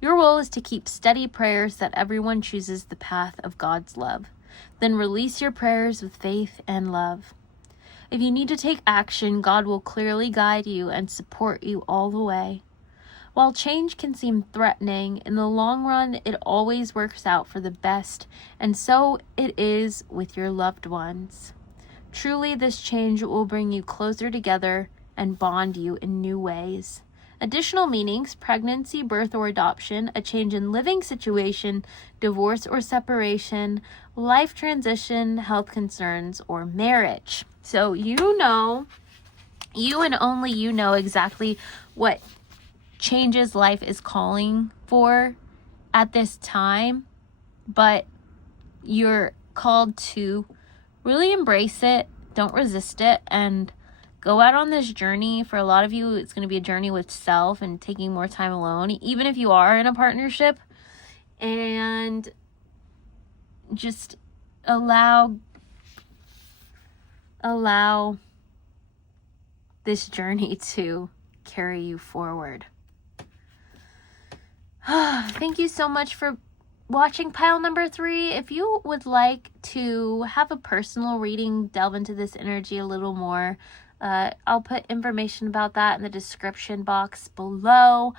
Your role is to keep steady prayers that everyone chooses the path of God's love. Then release your prayers with faith and love. If you need to take action, God will clearly guide you and support you all the way. While change can seem threatening, in the long run, it always works out for the best, and so it is with your loved ones. Truly, this change will bring you closer together and bond you in new ways. Additional meanings: pregnancy, birth or adoption, a change in living situation, divorce or separation, life transition, health concerns, or marriage. So you know, you and only you know exactly what changes life is calling for at this time, but you're called to really embrace it, don't resist it, and go out on this journey. For a lot of you, it's going to be a journey with self and taking more time alone, even if you are in a partnership, and just allow this journey to carry you forward. Thank you so much for watching pile number 3. If you would like to have a personal reading, delve into this energy a little more, I'll put information about that in the description box below.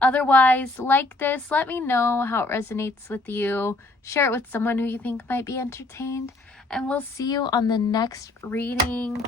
Otherwise, like this, let me know how it resonates with you. Share it with someone who you think might be entertained. And we'll see you on the next reading.